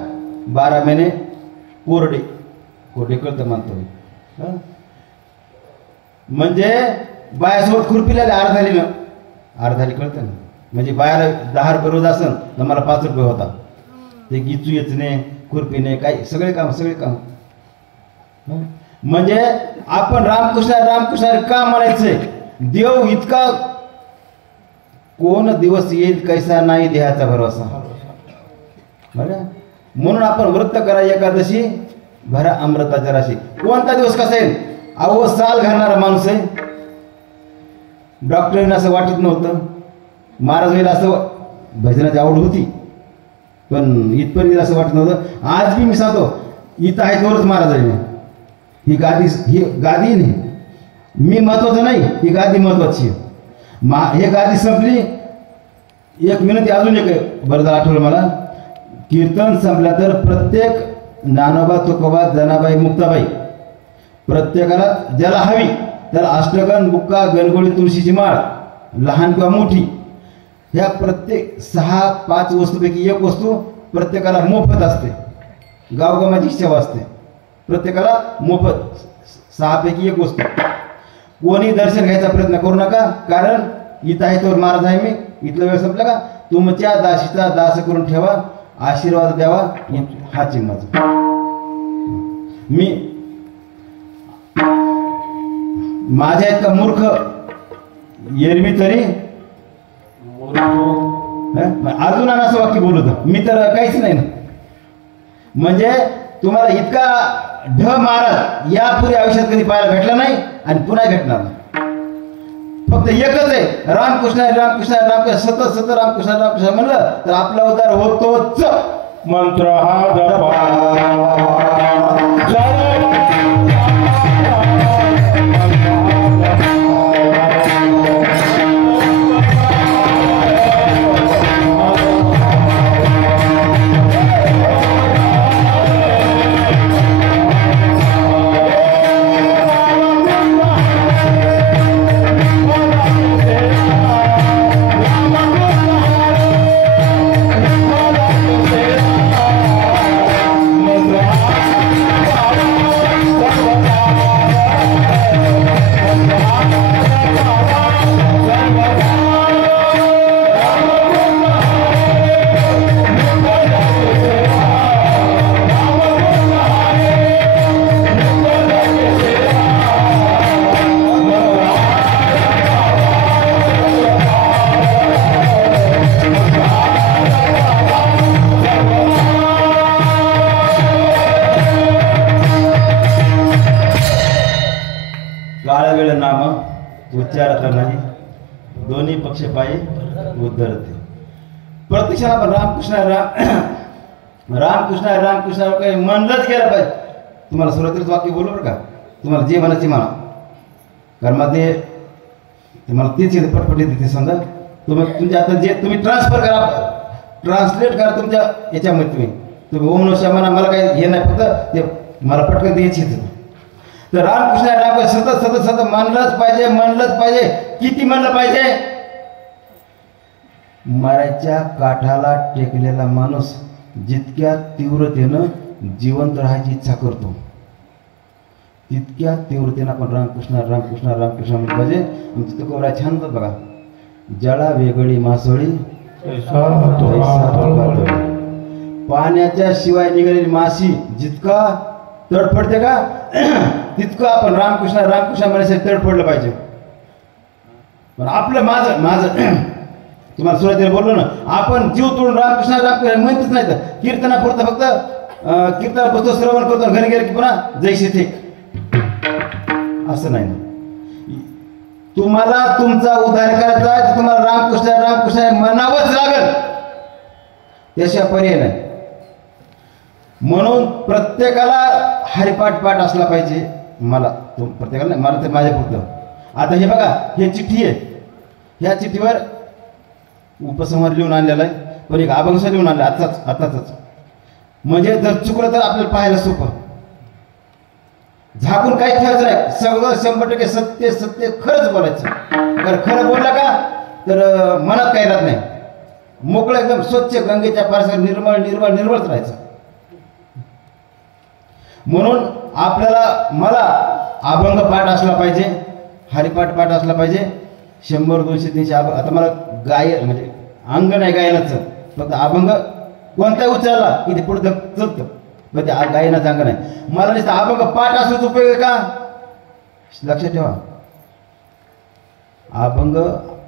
12 महिने कोरडे. कोरडे कळतं मानतो. म्हणजे बायासोबत खुरपीला अर्धाली कळतं ना. म्हणजे बायाला 10 रुपये रोज असेल तर मला 5 रुपये होता. ते गिचू येचणे, खुरपीने, काही सगळे काम. म्हणजे आपण रामकृष्ण का म्हणायचंय? देव इतका, कोण दिवस येईल कैसा नाही देहाचा भरोसा. बरं, म्हणून आपण व्रत करा एकादशी, भरा अमृताच्या राशी. कोणता दिवस कसा येईल? अहो, साल घालणारा माणूस आहे. डॉक्टरांना असं वाटत नव्हतं. महाराज होईल असं भजनाची आवड होती, पण इथपर्यंत असं वाटत नव्हतं. आज बी मी सांगतो, इथं आहे तोवरच महाराज आहे. ही गादी नाही, मी महत्वाचं नाही, ही गादी महत्वाची आहे. हे गादी संपली. एक विनंती अजून एक बरं झालं आठवलं मला. कीर्तन संपल्या तर प्रत्येक ज्ञानोबा, तुकोबा, जनाबाई, मुक्ताबाई, प्रत्येकाला ज्याला हवी त्याला अष्टगण, बुक्का, गणगोळी, तुळशीची माळ, लहान किंवा मोठी, ह्या प्रत्येक 6-5 वस्तूपैकी एक वस्तू प्रत्येकाला मोफत असते. गावगावाची सेवा असते. प्रत्येकाला मोफत 6 पैकी एक वस्तू. कोणी दर्शन घ्यायचा प्रयत्न करू नका, कारण इथं आहे तोवर महाराज आहे मी. इथला वेळ संपला का तुमच्या दासीचा दास करून ठेवा, आशीर्वाद द्यावा, हाची माझं. मी माझ्या इतका मूर्ख एरवी तरी अजून असं वाक्य बोलत मी तर काहीच नाही ना. म्हणजे तुम्हाला इतका महाराज यापूर्वी आयुष्यात कधी पाहायला भेटला नाही आणि पुन्हा भेटणार नाही. फक्त एकच आहे, रामकृष्ण रामकृष्ण रामकृष्ण, सतत रामकृष्ण रामकृष्ण म्हणलं तर आपला उद्धार होतोच. मंत्र हा जपा. उच्चारत नाही, दोन्ही पक्ष पायी उद्धरते. प्रत्यक्षात आपण रामकृष्ण रामकृष्ण रामकृष्ण काही म्हणलंच गेलं पाहिजे. तुम्हाला सुरुवातीलाच वाक्य बोलू बरं का, तुम्हाला जे म्हणायचे म्हणा, कारण मग ते तुम्हाला तेच येते, पटपट येते ते. समजा तुमच्या आता जे तुम्ही ट्रान्सफर करा, ट्रान्सलेट करा तुमच्या याच्यामध्ये. तुम्ही ओम नमः शिवाय म्हणा, मला काही हे नाही, फक्त ते मला पटकन द्यायची येते. तर रामकृष्ण रामकृष्ण सतत सतत सतत म्हणलंच पाहिजे. किती म्हणलं पाहिजे? मरायच्या काठाला टेकलेला माणूस जितक्या तीव्रतेनं जिवंत राहायची इच्छा करतो, तितक्या तीव्रतेनं आपण रामकृष्ण रामकृष्ण रामकृष्ण म्हणलं पाहिजे. आमचं तुकोबा छान होतं बघा, जळा वेगळी मासोळी पाण्याच्या शिवाय निघालेली माशी जितका तडफडते का तितकं आपण रामकृष्ण रामकृष्ण म्हणायसाठी तडफडलं पाहिजे. पण आपलं माझं माझं तुम्हाला सुरुवातीला बोललो ना, आपण जीव तोडून रामकृष्ण रामकृष्ण म्हणतच नाही. तर कीर्तनापुरतं फक्त कीर्तनापुरतं श्रवण करतो, घरी गेलं की पुन्हा जैसे ते असं नाही ना. तुम्हाला तुमचा उद्धार करायचा आहे तर तुम्हाला रामकृष्ण रामकृष्ण म्हणावंच लागेल, त्याशिवाय पर्याय नाही. म्हणून प्रत्येकाला हरिपाठ पाठ असला पाहिजे. मला प्रत्येकाला नाही, मला तर माझ्या पुरतं. आता हे बघा, हे चिठ्ठी आहे, ह्या चिठ्ठीवर उपसंहार लिहून आणलेला आहे, पण एक अभंग लिहून आणला आताच. म्हणजे जर चुकलं तर आपल्याला पाहायला सोपं. झाकून काही ठेवायचं नाही, सगळं 100% सत्य सत्य खरंच बोलायचं. तर खरं बोललं का तर मनात काही राहत नाही, मोकळं एकदम स्वच्छ गंगेच्या पारसावर निर्मळ निर्मळ निर्मळच राहायचं. म्हणून आपल्याला मला अभंग पाठ असला पाहिजे, हरिपाठ पाठ असला पाहिजे. 100, 200, 300 आता मला म्हणजे अंग नाही गायनाचं, फक्त अभंग कोणताही उचलला की ते पुढे चलतं, पण ते गायनाचं अंग नाही. मला नुसतं अभंग पाठ असल्याच उपयोग आहे का, लक्षात ठेवा. अभंग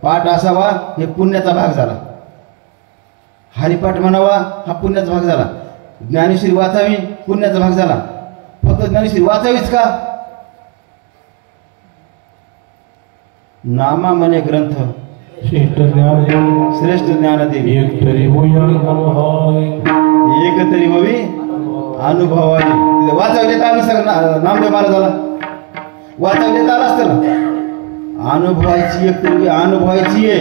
पाठ असावा हे पुण्याचा भाग झाला, हरिपाठ म्हणावा हा पुण्याचा भाग झाला, ज्ञानेश्वरी वाचावी पुण्याचा भाग झाला. फक्त ज्ञानेश्वरी वाचावीच का, नामा म्हणे ग्रंथ श्रेष्ठ ज्ञानदेवी एक तरी होवी अनुभवाली. वाचावले तर आलं सगळं, नामदेव महाराजाला वाचावले तर आलं असतं ना. अनुभवायची एक तरी अनुभवायची आहे,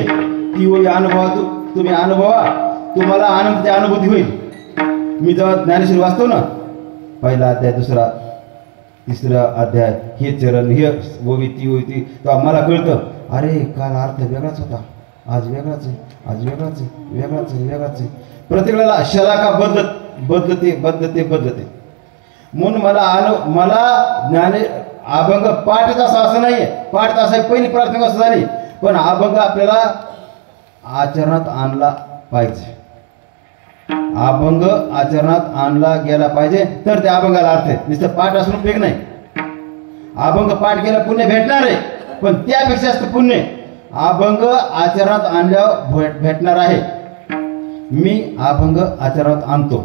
ती होई अनुभवा. तुम्ही अनुभवा, तुम्हाला आनंदाची अनुभूती होईल. मी जेव्हा ज्ञानेश्वरी वाचतो ना, पहिला अध्याय, दुसरा, तिसरा अध्याय, हे चरण, हे ओवी ती होई ती, तेव्हा मला कळतं अरे काल अर्थ वेगळाच होता, आज वेगळाच आहे, आज वेगळाच आहे, वेगळाच आहे, वेगळाच आहे. प्रत्येकाला शलाका बदलते. म्हणून मला ज्ञाने अभंग पाठच असं नाहीये, पाठ असं पहिली प्रार्थना असं झाली, पण अभंग आपल्याला आचरणात आणला पाहिजे. अभंग आचरणात आणला गेला पाहिजे तर त्या अभंगाला अर्थ आहे. नुसतं पाठ असून उपयोग नाही. अभंग पाठ केला पुण्य भेटणार आहे, पण त्यापेक्षा जास्त पुण्य अभंग आचरणात आणल्यावर भेटणार आहे. मी अभंग आचरणात आणतो.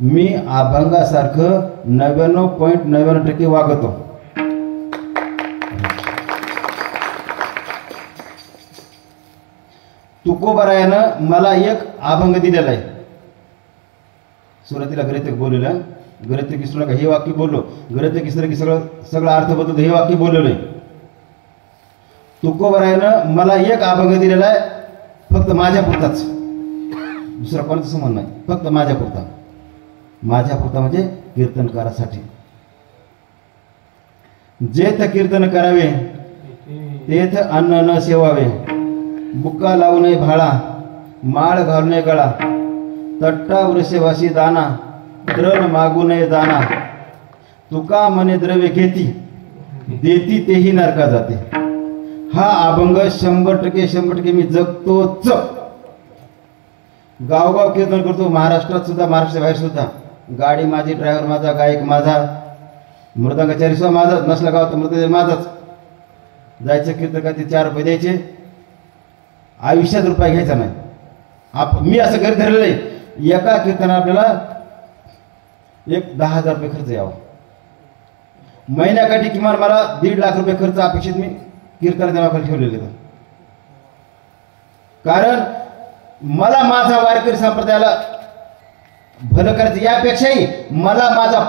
मी अभंगासारखं 99.99% वागतो. तुकोबारायानं मला एक अभंग दिलेला आहे. सुरुवातीला गृहीतक बोललेलं, गृहीतक विसरू नका हे वाक्य बोललो, गृहीतक विसरलं की सगळं अर्थ बदलतो, हे वाक्य बोललेलं आहे. तुकोबारायानं मला एक अभंग दिलेला आहे, फक्त माझ्या पुरताच, दुसरा कोणाचा संबंध नाही, फक्त माझ्या पुरता. माझ्या पुरता म्हणजे कीर्तनकारासाठी. जेथ कीर्तन करावे तेथ अन्न न सेवावे, बुक्का लावू नये भाळा, माळ घालू नये गळा, तट्टा वृषवासी दाना, द्रण मागू नये दाना, तुका म्हणे द्रव्य घेती, देती तेही नरका जाते. हा अभंग 100% मी जगतोच. गावगाव कीर्तन करतो, महाराष्ट्रात सुद्धा, महाराष्ट्राबाहेर सुद्धा. गाडी माझी, ड्रायव्हर माझा, गायक माझा, मृदंगाचारी सुद्धा माझाच, नसला गाव तर मृदंग माझाच. जायचं कीर्तन का ते 4 रुपये द्यायचे, आयुष्यात रुपये घ्यायचा नाही. मी असं घरी धरलेलं आहे, एका कीर्तना आपल्याला एक 10,000 रुपये खर्च यावा. महिन्याकाठी किमान मला 1.5 लाख रुपये खर्च अपेक्षित मी कीर्तनाच्या नावाखाली ठेवलेले. कारण मला माझा वारकरी संप्रदायाला भलं करायचं, यापेक्षाही मला माझा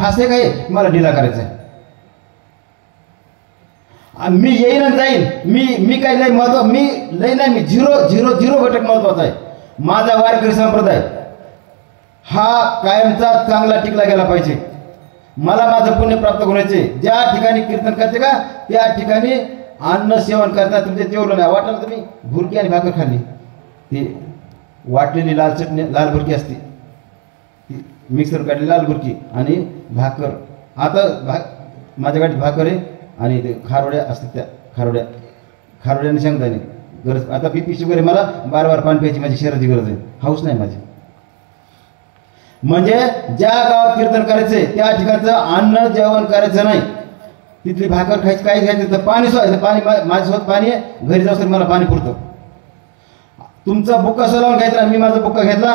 फासे काय मला ढिला करायचा आहे. मी येईन आणि जाईन, मी काही लय महत्व, मी लय नाही, मी 0.00 घटक महत्वाचा आहे. माझा वारकरी संप्रदाय हा कायमचा चांगला टिकला गेला पाहिजे. मला माझं पुण्य प्राप्त होण्याचे. ज्या ठिकाणी कीर्तन करते का त्या ठिकाणी अन्न सेवन करता तुमचे जेवलं नाही वाटलं, तुम्ही भुरकी आणि भाकर खाल्ली, ती वाटलेली लाल चटणी, लाल भुरकी असते, ती मिक्सर काढली लाल भुरकी आणि भाकर. आता माझ्या गाडीत भाकर आहे आणि ते खारोड्या असतात, त्या खारोड्याने शेंगदाणे. गरज आता BP शुगर आहे, मला 12 पाणी प्यायची माझी शरीराची गरज आहे, हाऊस नाही माझी. म्हणजे ज्या गावात कीर्तन करायचंय त्या ठिकाणचं अन्न जेवण करायचं नाही. तिथली भाकर खायची, काही खायचं तर पाणी सोडायचं. पाणी माझ्यासोबत पाणी आहे, घरी जाऊस मला पाणी पुरतं. तुमचा बुक्का लावून घ्यायचा, मी माझा बुक्का घेतला,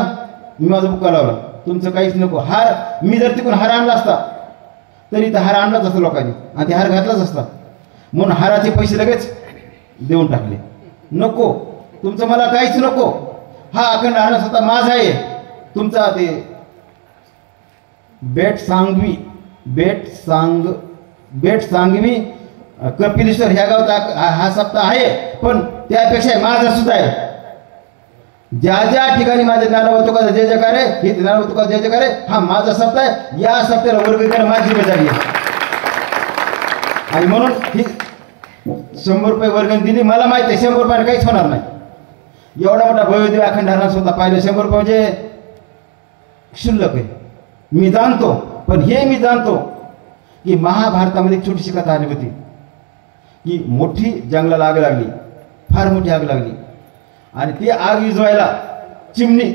मी माझा बुक्का लावला, तुमचं काहीच नको. हार मी जर तिकडून हार आणला असता तरी इथं हार आणलाच असतं लोकांनी आणि ते हार घातलाच असता. म्हणून हाराचे पैसे लगेच देऊन टाकले. नको, तुमचं मला काहीच नको. हा अखंड हार स्वतः माझा आहे. तुमचा ते बेट सांगवी कपिलेश्वर ह्या गावचा हा सप्ताह आहे, पण त्यापेक्षा माझा सुद्धा आहे. ज्या ज्या ठिकाणी माझ्या ज्ञानोबा तुकाचा जय जयकार आहे, हे ज्ञानोबा तुकाचा जय जयकार आहे, हा माझा सप्ताह आहे. या सप्त्याला वर्ग देणं माझी जिम्मेदारी आहे. आणि म्हणून ही 100 रुपये वर्गणी दिली. मला माहिती आहे 100 रुपयाने काहीच होणार नाही. एवढा मोठा भव्यदेव अखंड हार स्वतः पाहिलं. 100 रुपये म्हणजे क्षुल्लक आहे, मी जाणतो. पण हे मी जाणतो की महाभारतामध्ये एक छोटीशी कथा आली होती की मोठी जंगलाला आग लागली, फार मोठी आग लागली. आणि ती आग विझवायला चिमणी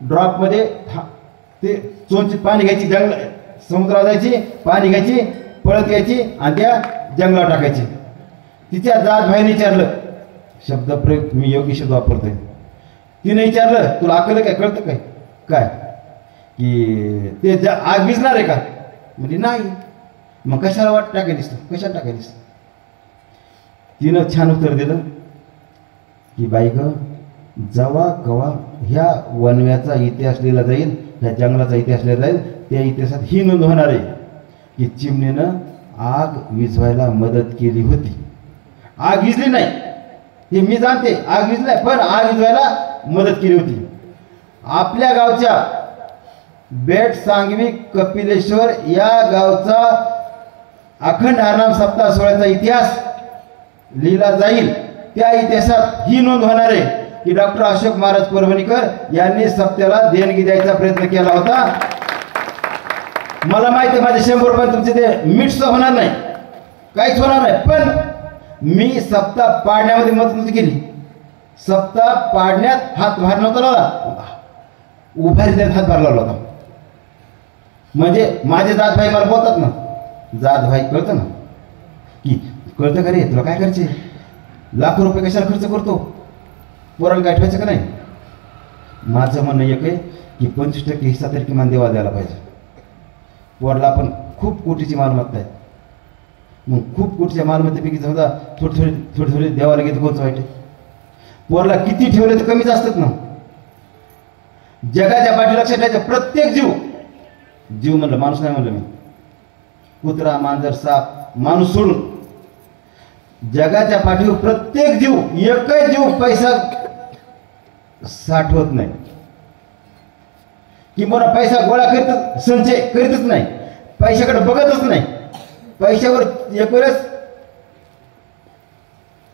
ड्रॉपमध्ये ते चोंचीत पाणी घ्यायची, समुद्रात जायची, पाणी घ्यायची, पळत यायची आणि त्या जंगलात टाकायची. तिच्या जात भाईने विचारलं, शब्दप्रयोग मी योग्य शब्द वापरतोय, तिने विचारलं तुला अकल काय, कळतं काय काय की ते आग विझणार आहे का? म्हणजे नाही. मग कशाला वाट टाकायलीस, कशाला टाकायलीस? तिनं छान उत्तर दिलं की बाई ग, जेव्हा कवा ह्या वनव्याचा इतिहास लिहिला जाईल, ह्या जंगलाचा इतिहास लिहिला जाईल, त्या इतिहासात ही नोंद होणार आहे की चिमणीनं आग विझवायला मदत केली होती. आग विझली नाही हे मी जाणते, आग विझली नाही, पण आग विझवायला मदत केली होती. आपल्या गावच्या बेट सांगवी कपिलेश्वर या गावचा अखंड हरनाम सप्ताह सोहळ्याचा इतिहास लिहिला जाईल. त्या इतिहासात ही नोंद होणार आहे की डॉक्टर अशोक महाराज परभणीकर यांनी सप्त्याला देणगी द्यायचा प्रयत्न केला होता. मला माहिती आहे माझे 100 रुपये तुमचे ते मीठ होणार नाही, काहीच होणार नाही. पण मी सप्ताह पाडण्यामध्ये मदत नव्हती केली. सप्ताह पाडण्यात हात भार नव्हता लावला, उभारी देत हात भार लावला होता. म्हणजे माझे जात भाई मला बोलतात ना, जात भाई कळतं ना की कळतं का रे तुला काय करायचे, लाखो रुपये कशाला खर्च करतो, पोराला काय ठेवायचं का नाही. माझं म्हणणं एक आहे की 25% हिस्सा तरी किमान देवा द्यायला पाहिजे. पोराला आपण खूप कोटीची मालमत्ता आहे, मग खूप कोटीच्या मालमत्तेपैकी समजा थोडी देवाला घेतो, कोणचं वाईट आहे. पोराला किती ठेवले तर कमीच असतात ना. जगाच्या पाठी लक्षात ठेवायचं, प्रत्येक जीव म्हणलं, माणूस नाही म्हणलं मी, कुत्रा मांजर साप माणूस सोडून जगाच्या पाठीवर प्रत्येक जीव, एकही जीव पैसा साठवत नाही किंवा पैसा गोळा करीत संचय करीतच नाही, पैशाकडे बघतच नाही. पैशावर एक वेळेस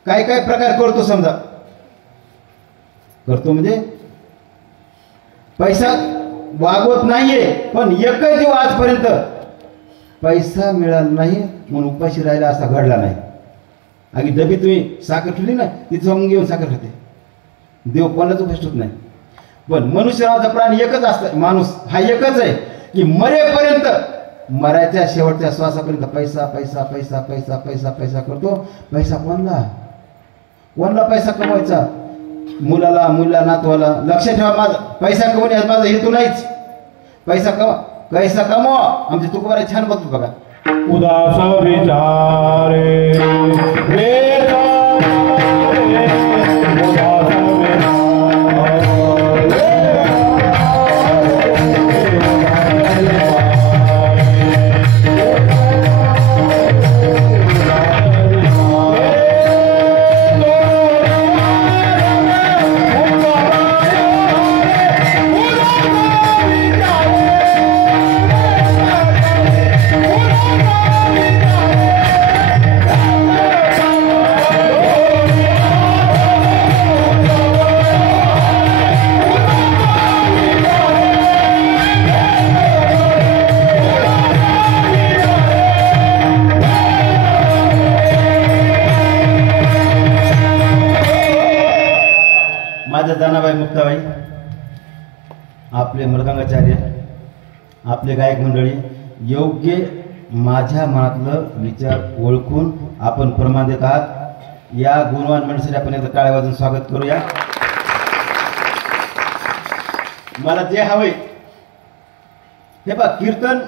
काय काय प्रकार करतो, समजा करतो म्हणजे पैसा वागवत नाहीये, पण एकही जीव आजपर्यंत पैसा मिळाला नाही म्हणून उपाशी राहिला असा घडला नाही. आणि डबी तुम्ही साखर ठेवली ना, ती जाऊन घेऊन साखर खाते. देव कोणाच उपस्थित होत नाही. पण मनुष्य नावाचा प्राणी एकच असतं, माणूस हा एकच आहे की मरेपर्यंत, मरायच्या शेवटच्या श्वासापर्यंत पैसा पैसा पैसा पैसा पैसा पैसा करतो. पैसा कोणाला पैसा कमवायचा, मुलाला नातवाला. लक्ष ठेवा, माझा पैसा कमवणे माझा हेतू नाहीच. पैसा कमवा. आमचे तुकोबारा छान बोलतो बघा, उदास विचारे माझ्या दानाबाई मुक्ताबाई आपले मृदंगाचार्य आपले गायक मंडळी योग्य माझ्या मनातलं विचार ओळखून आपण प्रमाण देत आहात। या गुणवान मंडळीसाठी आपण एकदा टाळ्या वाजवून स्वागत करूया। मला जे हवे हे पहा, कीर्तन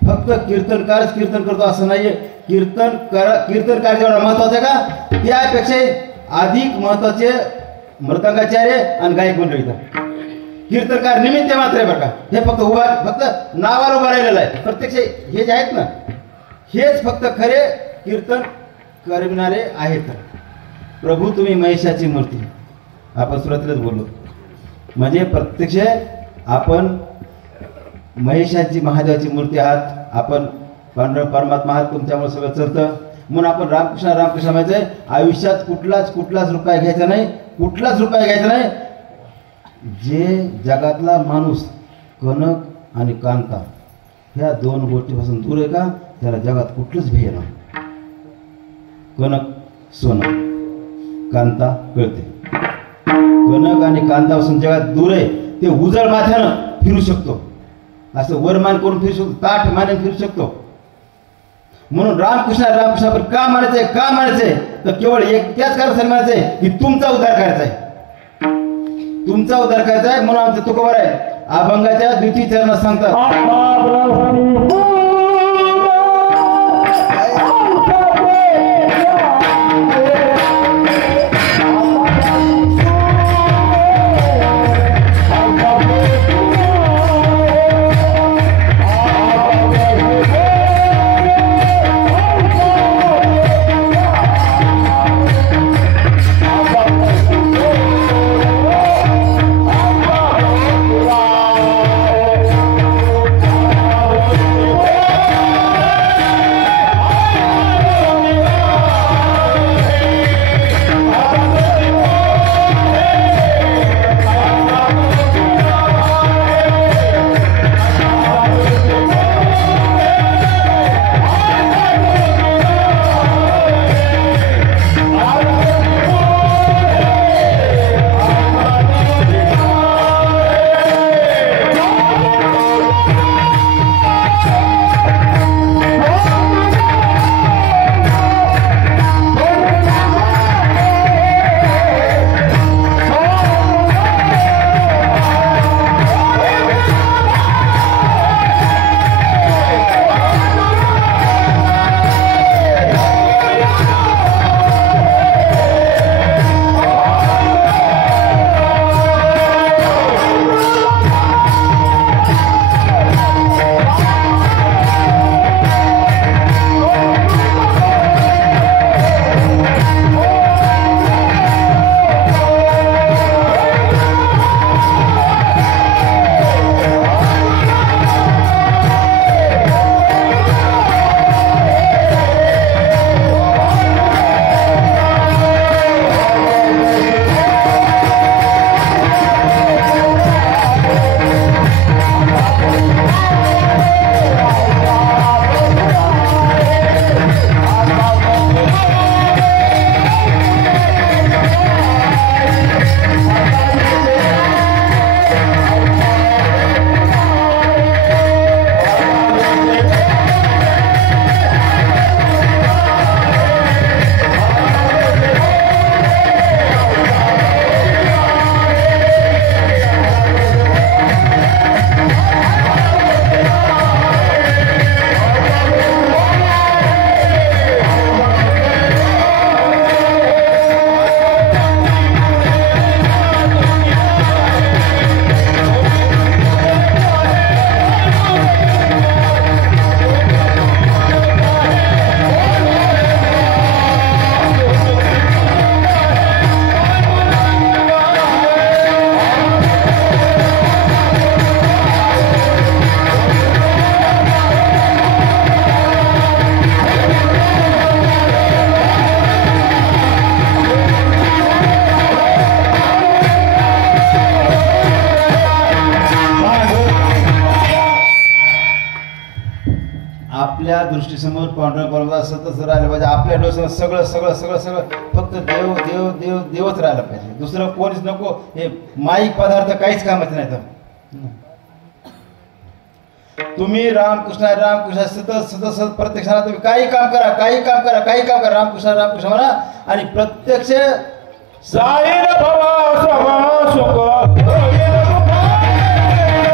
फक्त कीर्तनकारच कीर्तन करतो असं नाहीये। कीर्तनकार जेवढा महत्वाचा का त्यापेक्षा अधिक महत्वाचे मृदंगाचार्य आणि गायक मंडळी। कीर्तनकार निमित्त मात्र आहे बरं का, हे फक्त नावाला उभं राहिलेलं आहे। प्रत्यक्ष हे जे आहेत ना हेच फक्त खरे कीर्तन करविणारे आहेत। प्रभू तुम्ही महिषाची मूर्ती, आपण सुरुवातीलाच बोललो, म्हणजे प्रत्यक्ष आपण महिषाची महादेवाची मूर्ती आहात। आपण पांडुरंग परमात्मा आहात, तुमच्यामुळे सगळं चालतं। म्हणून आपण रामकृष्ण रामकृष्ण म्हणायचंय। आयुष्यात कुठलाच रुपया घ्यायचा नाही, कुठलाच रुपया घ्यायचा नाही। जे जगातला माणूस कनक आणि कांता ह्या दोन गोष्टीपासून दूर आहे का त्याला जगात कुठलंच ध्येय नाही। कनक सोनं, कांता कळते। कनक आणि कांतापासून जगात दूर आहे ते उजळ माथ्यानं फिरू शकतो, असं वरमान करून फिरू शकतो, ताठ मानेन फिरू शकतो। म्हणून रामकृष्ण रामकृष्ण आपण का म्हणायचंय तर केवळ एक त्याच कारणासाठी म्हणायचंय की तुमचा उद्धार करायचा आहे, तुमचा उद्धार करायचा आहे। म्हणून आमचं तुकोबर आहे अभंगाच्या द्वितीय चरणात सांगतात, आपल्या दृष्टीसमोर पांडुरंग परमात्मा सतत राहिलं पाहिजे। आपल्या डोळ्यासमोर सगळं सगळं सगळं सगळं फक्त देव देव देव देवच राहिलं पाहिजे, दुसरं कोणीच नको। हे माईक पदार्थ काहीच कामाचे नाही। तर तुम्ही रामकृष्ण सतत सतत सतत प्रत्यक्षाला तुम्ही काही काम करा, काही काम करा, काही काम करा, रामकृष्ण म्हणा आणि प्रत्यक्ष साईर भवा समा सुख होईल मुखा. साईर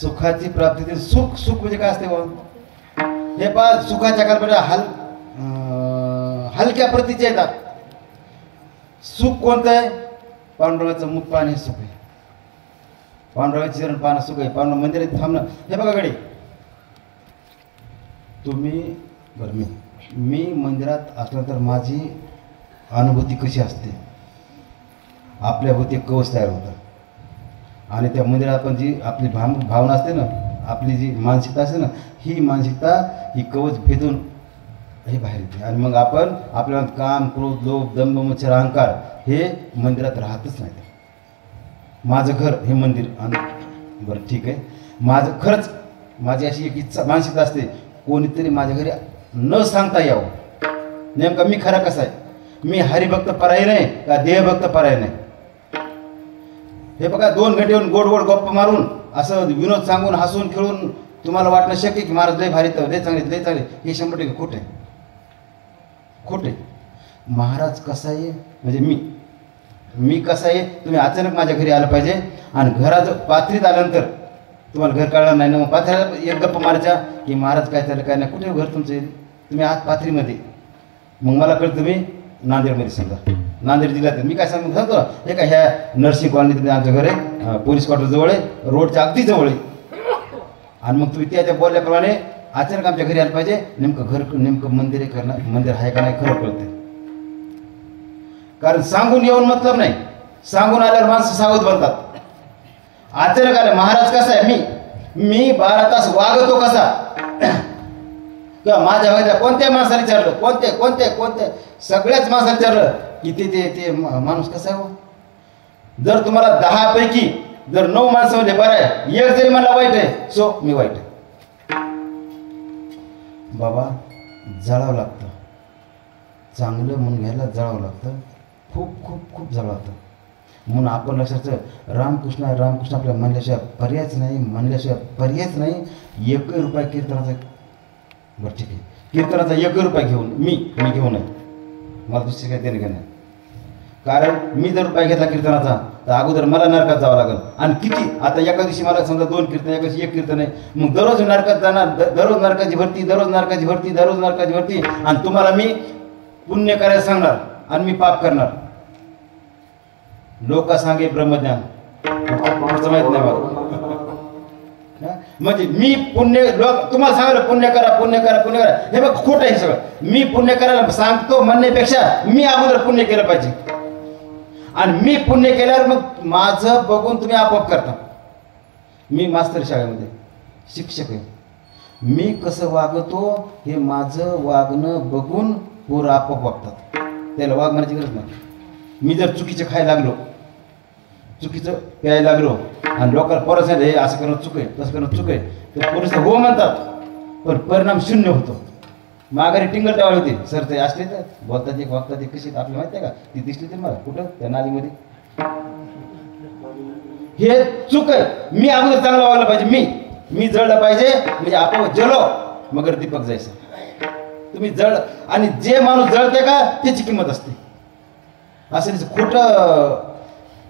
सुखाची प्राप्ती ते सुख सुख म्हणजे काय असते बा हे पा सुखाच्या कालमध्ये हलक्या प्रतीचे येतात. सुख कोणतं आहे? पांडुरंगाचं मुख पाहणे सुख आहे, पांडुरंगाचे चरण पाहणं सुख आहे, पांडुरंग मंदिरात थांबणं. हे बघा गडी तुम्ही बरं मी मंदिरात असल्यानंतर माझी अनुभूती कशी असते, आपल्या होती कवच तयार होतं आणि त्या मंदिरात आपण जी आपली भावना असते ना, आपली जी मानसिकता असते ना, ही मानसिकता ही कवच भेदून हे बाहेर येते आणि मग आपण आपल्याला काम क्रोध लोभ दंभ मच्छर अहंकार हे मंदिरात राहतच नाही. माझं घर हे मंदिर आणि बरं ठीक आहे, माझं खरंच माझी अशी एक इच्छा मानसिकता असते कोणीतरी माझ्या घरी न सांगता यावं. नेमकं मी खरा कसा आहे, मी हरिभक्त पराय नाही का देहभक्त पराय नाही. हे बघा 2 घंटे येऊन गोड गोड गप्पा मारून असं विनोद सांगून हसून खेळून तुम्हाला वाटणं शक्य की महाराज लय भारी लय चांगले लय चांगले, हे 100% खोटे खोटे. महाराज कसा आहे म्हणजे मी कसा आहे, तुम्ही अचानक माझ्या घरी आलं पाहिजे आणि घराचं पाथरीत आल्यानंतर तुम्हाला घर कळणार नाही ना, मग पाथऱ्याला एक गप्पा मारायच्या की महाराज काय झालं काय नाही, कुठे घर तुमचं, तुम्ही आत पाथरीमध्ये. मग मला कळतं मी नांदेडमध्ये समजा नांदेड जिल्ह्यात मी काय सांगतो हे काय ह्या नर्सिंग कॉलनीत आमचं घर आहे, पोलीस क्वार्टर जवळ आहे, रोडच्या अगदी जवळ आहे. आणि मग तुम्ही त्याच्या बोलल्याप्रमाणे अचानक आमच्या घरी आलं पाहिजे, नेमकं घर नेमकं मंदिर आहे करणार मंदिर आहे का नाही खरं कळतंय. कारण सांगून येऊन मतलब नाही, सांगून आल्यावर माणसं सावध बनतात. अचानक आलं महाराज कसा आहे, मी 12 तास वागतो कसा किंवा माझ्या वयाच्या कोणत्या माणसाला विचारलं, कोणते सगळ्याच माणसाला विचारलं की ते माणूस कसा आहे. जर तुम्हाला 10 पैकी जर 9 माणसं म्हणजे बरं आहे, एक जरी मला वाईट आहे सो मी वाईट आहे. बाबा जळावं लागतं, चांगलं म्हणून घ्यायला जळावं लागतं, खूप खूप खूप जळावं लागतं. म्हणून आपण लक्षात रामकृष्ण आपल्या म्हणल्याशिवाय पर्यायच नाही. 1 रुपया कीर्तनाचा बरं ठीक आहे, कीर्तनाचा 1 रुपया घेऊन मी घेऊ नये, मला दुसरी काही देणं घेणं. कारण मी जर रुपया घेतला कीर्तनाचा तर अगोदर मला नरकात जावं लागेल. आणि किती आता एका दिवशी मला समजा 2 कीर्तन, एका दिवशी 1 कीर्तन आहे, मग दररोज नरकात जाणार, दररोज नरकाची भरती, दररोज नरकाची भरती, दररोज नरकाची भरती. आणि तुम्हाला मी पुण्य करायला सांगणार आणि मी पाप करणार. लोक सांगे ब्रह्मज्ञान पुढचं माहित नाही मला. म्हणजे मी पुण्य, लोक तुम्हाला सांगितलं पुण्य करा पुण्य करा पुण्य करा, हे बघ खोटं आहे सगळं. मी पुण्य करायला सांगतो म्हणण्यापेक्षा मी अगोदर पुण्य केलं पाहिजे. आणि मी पुण्य केल्यावर मग माझं बघून तुम्ही आपोआप करता. मी मास्तर शाळेमध्ये शिक्षक आहे, मी कसं वागतो हे माझं वागणं बघून पोरं आपोआप वागतात. त्याला वागण्याची गरज नाही. मी जर चुकीचं खायला लागलो, चुकीचं प्यायला लागलो आणि लोकांना पोरं सांगितलं हे असं करणं चुक आहे, तसं करणं चुक आहे, तर पोरं हो म्हणतात, पण परिणाम शून्य होतो. माघारी टिंगल टावळ होते. सर ते असले तर बोलतात एक वागतात एक कशी आपल्याला माहिती आहे का? ती दिसली तर मला कुठं त्या नालीमध्ये. हे चूक आहे. मी अगोदर चांगला वागला पाहिजे. मी जळलं पाहिजे म्हणजे आपण जळो मगर दीपक जायचं. तुम्ही जळ आणि जे माणूस जळते का त्याची किंमत असते. असं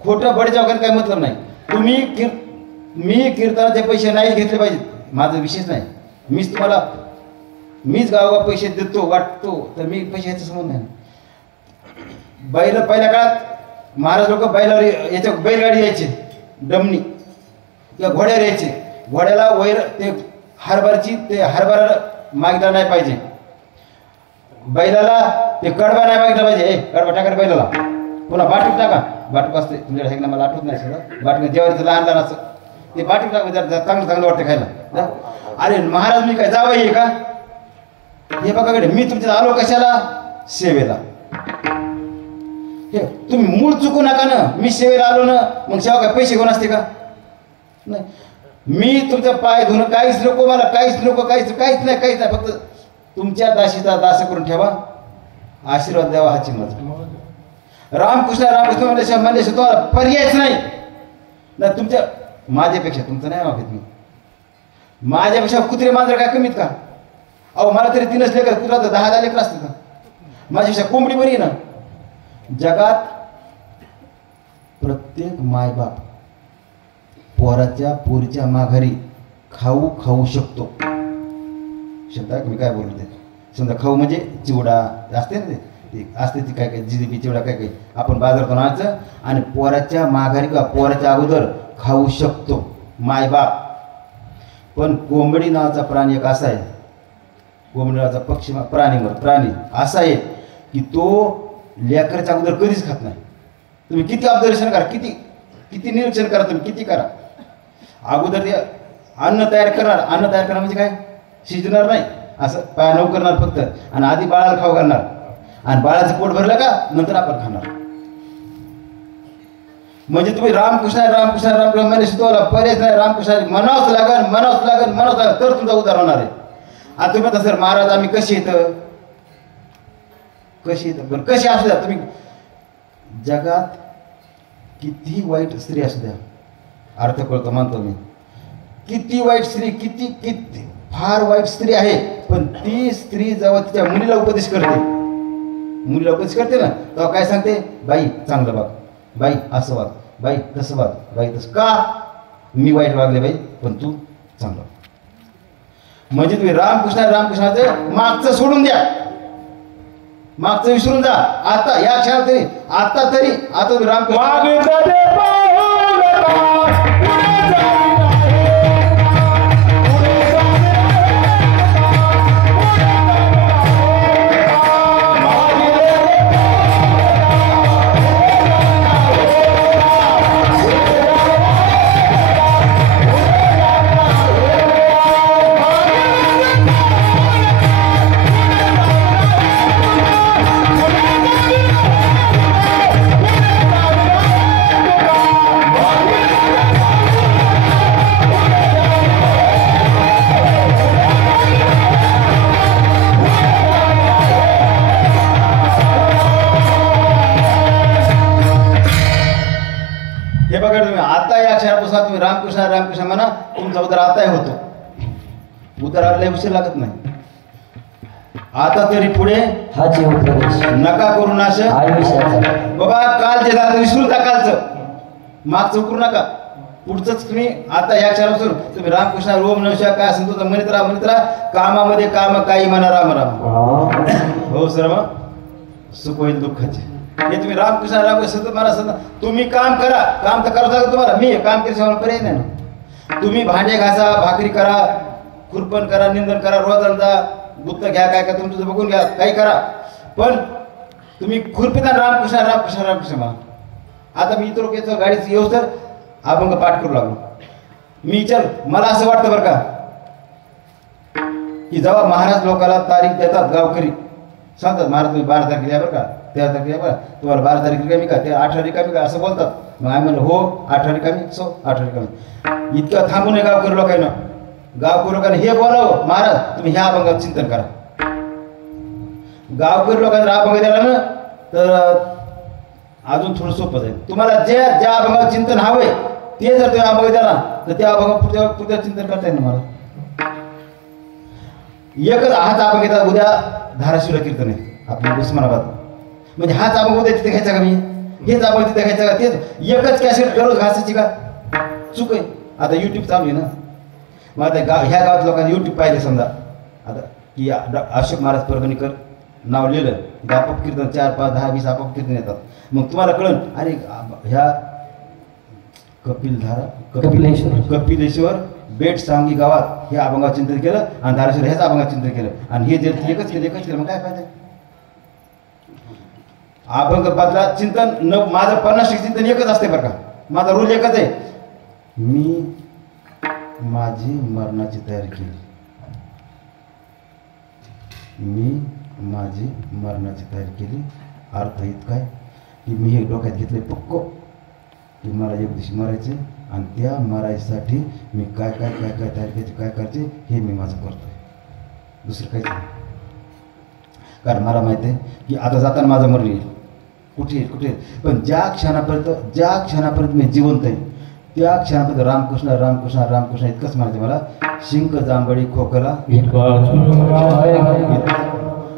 खोटं बडजाव करायला काही मतलब नाही. मी कीर्तनाचे पैसे नाही घेतले पाहिजेत, माझा विषयच नाही. मीच गावोगाव पैसे देतो वाटतो, तर मी पैसे याचा संबंध नाही. पहिल्या काळात महाराज लोक बैलावर याच्या बैलगाडी यायची, डमणी किंवा घोड्यावर यायचे. घोड्याला वैर ते हरभरा मागितला नाही पाहिजे, बैलाला ते कडबा नाही मागितला पाहिजे. कडबा टाका बैलाला, पुन्हा बाटूक टाका. बाटूक असते तुमच्याकडे आहे ना, मला आठवत नाही सगळं. बाटूक जेवायचं लहान असं ते बाटूक टाका, चांगलं वाटतं खायला. अरे महाराज मी काय जावं आहे का? हे बघा कडे मी तुमच्या आलो कशाला? सेवेला. हे तुम्ही मूळ चुकू नका ना. मी सेवेला आलो ना, मग सेवा काय पैसे घेऊन असते का? नाही. मी तुमचा पाय धुणं काहीच नको मला, काहीच नाही. फक्त तुमच्या दासीचा दास करून ठेवा, आशीर्वाद द्यावा हाची माझा. रामकृष्ण म्हणल्याशिवाय तुम्हाला पर्यायच नाही ना. तुमच्या माझ्यापेक्षा तुमचं नाही मागत मी. माझ्यापेक्षा कुत्रे मांजर काय कमीत का? अहो मला तरी 3च लेकर, कुत्रा तर 10 लेकर असतात का? माझ्यापेक्षा कोंबडी बरी आहे ना. जगात प्रत्येक मायबाप पोरीच्या माघारी खाऊ शकतो. शब्द मी काय बोलतो ते समजा खाऊ म्हणजे चिवडा असते ना, ते असते ती काय जिलेबी चिवडा काय आपण बाजारातून आणायचं आणि पोराच्या माघारी का पोराच्या अगोदर खाऊ शकतो मायबाप. पण कोंबडी नावाचा प्राणी एक असा आहे, कोंबडी नावाचा पक्षी प्राणी असा आहे की तो लेकराच्या अगोदर कधीच खात नाही. तुम्ही किती ऑब्झर्वेशन करा, किती निरीक्षण करा, तुम्ही किती करा, अगोदर ते अन्न तयार करणार म्हणजे काय? शिजणार नाही, असं पाय नऊ करणार फक्त, आणि आधी बाळाला खाऊ घालणार, आणि बाळाचं पोट भरलं का नंतर आपण खाणार. म्हणजे तुम्ही रामकृष्ण म्हणजे तुम्हाला पर्याय नाही. रामकृष्ण म्हणावंच लागेल तर तुमचा उद्धार होणार आहे. आता तुम्ही म्हणता सर महाराज आम्ही कशी येतं पण कशी असू द्या. तुम्ही जगात किती वाईट स्त्री असू द्या, अर्थ कळतो मानतो मी, किती वाईट स्त्री, किती फार वाईट स्त्री आहे, पण ती स्त्री जेव्हा तिच्या मुलीला उपदेश करते ना, तेव्हा काय सांगते? बाई चांगलं वाग, बाई असं वाग, बाई तसं वाग, बाई तसं का? मी वाईट वागले बाई, पण तू चांगलं. म्हणजे तुम्ही रामकृष्णाचं मागचं सोडून द्या, मागचं विसरून जा. आता या क्षणात तरी आता तुम्ही रामकृष्ण तुम्ही रामकृष्ण म्हणा, तुमचा उद्धार आता होतो. उद्धाराला उशीर लागत नाही. आता तरी पुढे नका करू नाश बाबा. काल जे झालं विसरून जा कालचं. मागचं उकरू नका. पुढचंच तुम्ही आता या क्षणापासून तुम्ही रामकृष्ण ओम नमः शिवाय काय असेल तुझं म्हणत राहा. कामामध्ये काम काही म्हणा राम राम. हो सर मग सुख होईल दुःखाचे. हे तुम्ही रामकृष्ण रामकृष्ण सतत मला सतत तुम्ही काम करा. काम तर करावं लागेल तुम्हाला. मी काम केल्याशिवाय पर्याय नाही ना. तुम्ही भांडे घासा, भाकरी करा, खुरपण करा, निंदन करा, रोजांचा गुप्त घ्या, काय काय तुमचं बघून घ्या, काही करा. पण तुम्ही खुरपिता रामकृष्ण रामकृष्ण रामकृष्ण म्हणा. आता मी इतर लोक गाडीच येऊ तर अभंग पाठ करू लागलो. मी विचार मला असं वाटतं बरं का की जेव्हा महाराज लोकांना तारीख देतात, गावकरी सांगतात महाराज तुम्ही 12 तारखेला या बरं का, 13 तारखेला या बरं, तुम्हाला 12 तारीख रिकामी का, ते 18 रिकामी का असं बोलतात. मग आम्ही म्हणलं हो 18 रिकामी, 18 रिकामी. इतकं थांबू नये गावकरी लोकांना. गावकरी लोकांना हे बोलावं महाराज तुम्ही ह्या अभंगात चिंतन करा. गावकरी लोकांना अभंग द्यायला ना तर अजून थोडं सोपं जाईल. तुम्हाला ज्या अभंगावर चिंतन हवंय ते जर तुम्ही अभंग द्याला तर त्या अभंगा पुढच्या चिंतन करता येईल मला. एकच हाच अभंग घेतात. उद्या धाराशिवला कीर्तन आहे आपल्या उस्मानाबाद. म्हणजे हाच अभंग उद्या तिथे घ्यायचा का मी, हेच अभंग तिथे घ्यायचा का, तेच एकच कॅसेट दररोज घासायची का, चूक आहे. आता युट्यूब चालू आहे ना. मग आता ह्या गावात लोकांनी युट्यूब पाहिले समजा आता की अशोक महाराज परभणीकर नाव लिहिलं की आपोआप कीर्तन 4, 5, 10, 20 आपोआप कीर्तन येतात. मग तुम्हाला कळलं अरे ह्या कपिलेश्वर बेट सांगी गावात हे अभंगावर चिंतन केलं आणि धाराशिव ह्याच अभंगावर चिंतन केलं आणि हे जे एकच केलं मग काय फायदा. अभंग बदला चिंतन माझं 50% चिंतन एकच असते बरं का. माझा रोल एकच आहे. मी माझी मरणाची तयारी केली. मी माझी मरणाची तयारी केली. अर्थ इतका की मी हे डोक्यात घेतले पक्क की मला एक दिवशी मरायचे आणि त्या मरायसाठी मी काय काय काय काय तयारी करायची, काय करायचे हे मी माझं करतोय. दुसरं काहीच नाही. कारण मला माहिती आहे की आता जाताना माझं मरण येईल. कुठे पण ज्या क्षणापर्यंत मी जिवंत आहे त्या क्षणापर्यंत रामकृष्ण रामकृष्ण रामकृष्ण इतकंच माहिती मला. शिंक जांभळी खोकला.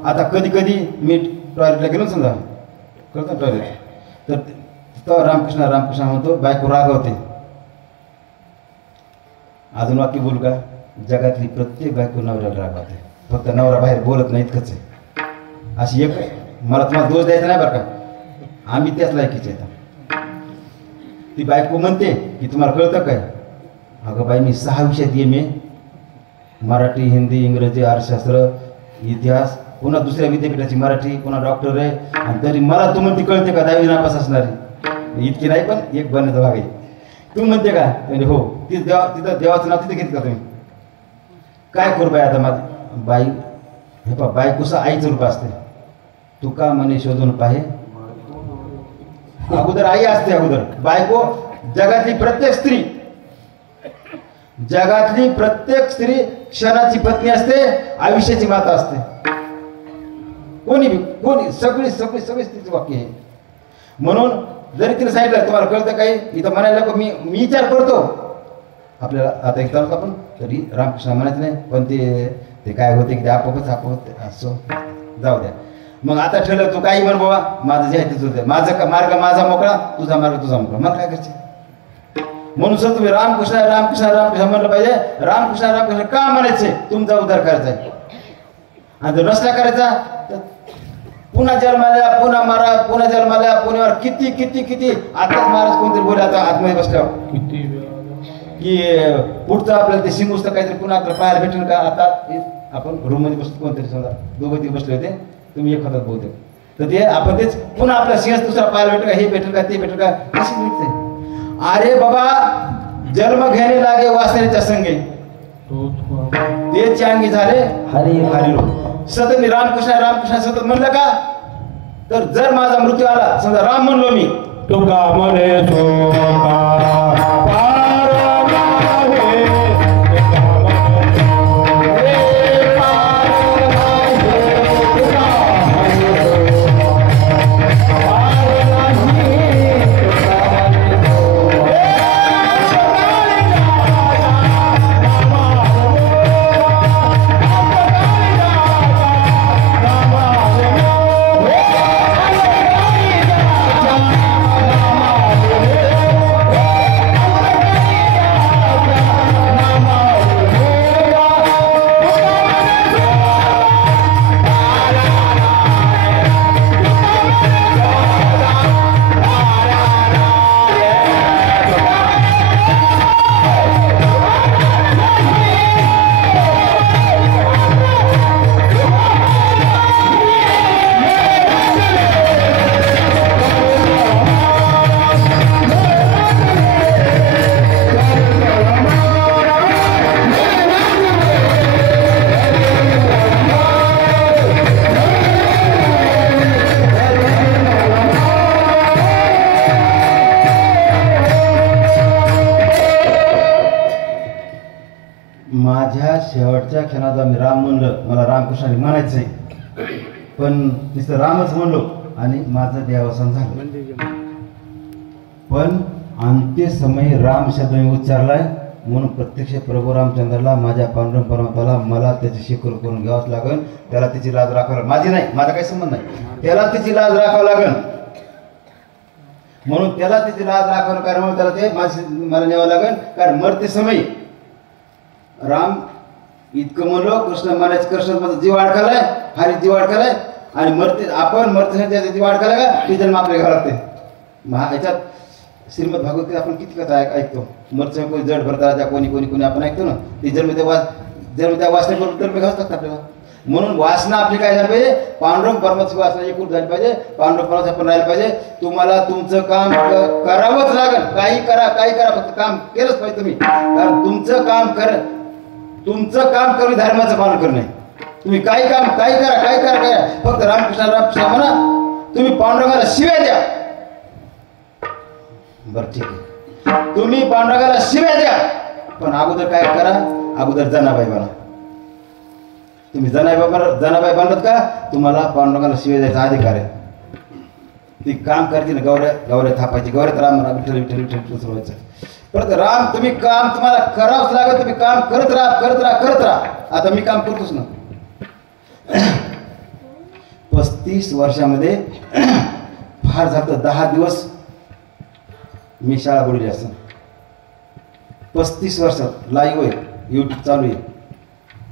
आता कधी मी टॉयलेटला गेलो समजा कळतं टॉयलेट तर रामकृष्ण रामकृष्ण म्हणतो. बायको रागवते. अजून वाक्य बोलू का. जगातली प्रत्येक बायको नवऱ्याला रागवते. फक्त नवरा बाहेर बोलत नाही इतकंच आहे. अशी एक मला तुम्हाला दोष द्यायचा नाही बरं का. आम्ही त्याच लायकीचे आहेत. ती बायको म्हणते की तुम्हाला कळतं काय. अगं बाई मी 6 विषयात MA मराठी, हिंदी, इंग्रजी, अर्थशास्त्र, इतिहास, पुन्हा दुसऱ्या विद्यापीठाची मराठी, पुन्हा डॉक्टर आहे आणि तरी मला तू म्हणते कळते का 10वी नापास असणारी. इतकी नाही पण एक बनण्याचा भाग आहे. तू म्हणते का म्हणजे हो तिथं देवाचं नाव तिथे घेत का तुम्ही. काय करू बाई आता माझी बाई हे पा बायकोचं आईचं रूप असते. तू का म्हणे शोधून पाहे. अगोदर आई असते. अगोदर बायको जगातली प्रत्येक स्त्री क्षणाची पत्नी असते, आयुष्याची माता असते. कोणी सगळी स्त्रीचं वाक्य आहे. म्हणून जरी तिने सांगितलं तुम्हाला कळतं काही इथं म्हणायला मी विचार करतो आपल्याला आता एक तालुका पण तरी रामकृष्ण म्हणायचं नाही. पण ते काय होते की ते आपोआप असो जाऊ द्या. मग आता ठरलं तू काही म्हण बाबा माझं जे आहे तेच होतं. माझं मार्ग माझा मोकळा, तुझा मार्ग तुझा मोकळा. मला काय करायचे. म्हणून सर तुम्ही रामकृष्ण रामकृष्ण रामकृष्ण म्हणलं पाहिजे. रामकृष्ण रामकृष्ण का म्हणायचे. तुमचा उद्धार करायचा आहे. आणि जर नसला करायचा तर पुन्हा जन्माला, पुन्हा मारा, पुन्हा जन्माला, पुण्यावर किती किती किती. आताच महाराज कोणतरी बोले आता आतमध्ये बसल्यावर की पुढचं आपल्याला ते सिंगुस्त काहीतरी पुन्हा आपल्याला पाहायला भेटेल का. आता आपण रूममध्ये बसतो कोणतरी समजा 2 बसले होते तुम्ही एक हातात बोलते तर ते आपण तेच पुन्हा आपला सिंह दुसरा पाहायला भेटेल का, हे भेटेल का, ते भेटेल का, कशी मिळते. अरे बाबा जन्म घेणे लागे वासनेच्या संगे ते चांगी झाले हरिरो. सतत मी रामकृष्ण रामकृष्ण सतत म्हणलं का तर जर माझा मृत्यू आला समजा राम म्हणलो मी तुका म्हणे म्हणलं मला रामकृष्णाने म्हणायचं आहे, पण नुसतं रामच म्हणलो आणि माझं देवासन झालं. पण अंत्य समय राम शब्द मी उच्चारलाय म्हणून प्रत्यक्ष प्रभू रामचंद्राला माझ्या पांडुरंग परमात्म्याला मला त्याची शिकवण करून घ्यावंच लागेल. त्याला त्याची लाज राखावं लागेल. माझी नाही, माझा काही संबंध नाही, त्याला त्याची लाज राखावं लागेल. म्हणून त्याला त्याची लाज राखावं कारण म्हणून त्याला ते मला न्यावं लागेल. कारण मरते समय राम इतकं म्हणलो कृष्ण म्हणायचं, कृष्ण माझा जीव अडकालाय, हरी जीव अडकालाय आणि मरते आपण मरते त्याचा जीव अडकालाय का ती जन्म आपल्याला घ्यावं लागते. याच्यात श्रीमद भागवत आपण किती कथा ऐकतो. मरचं कोणी जड भरता कोणी कोणी कोणी आपण ऐकतो ना, ती जन्म त्या वासनेबरोबर जन्म घ्यावंच लागतं आपल्याला. म्हणून वासना आपली काय झाली पाहिजे, पांडुरंग परमात्म्याची वासना एकूण झाली पाहिजे, पांडुरंग परमात्मा पण राहिलं पाहिजे. तुम्हाला तुमचं काम करावंच लागेल. काही करा फक्त काम केलंच पाहिजे तुम्ही. कारण तुमचं काम करून धर्माचं पालन करणं. तुम्ही काही करा फक्त रामकृष्ण म्हणा. तुम्ही पांडुरंगाला शिव्या द्या, बरं ठीक आहे, तुम्ही पांडुरंगाला शिव्या द्या, पण अगोदर काय करा, अगोदर जनाबाई बना. तुम्ही जनाबाई बनलात का तुम्हाला पांडुरंगाला शिव्या द्यायचा अधिकार आहे. ती काम करते ना, गौऱ्या थापायची, गौऱ्यात राम विठ्ठल सुरवायचं. परत राम तुम्ही काम तुम्हाला करावंच लागेल. तुम्ही काम करत राहा. आता मी काम करतोच ना. 35 वर्षामध्ये फार झालं 10 दिवस मी शाळा बुडली असं. 35 वर्षात लाईव्ह आहे, यूट्यूब चालू आहे,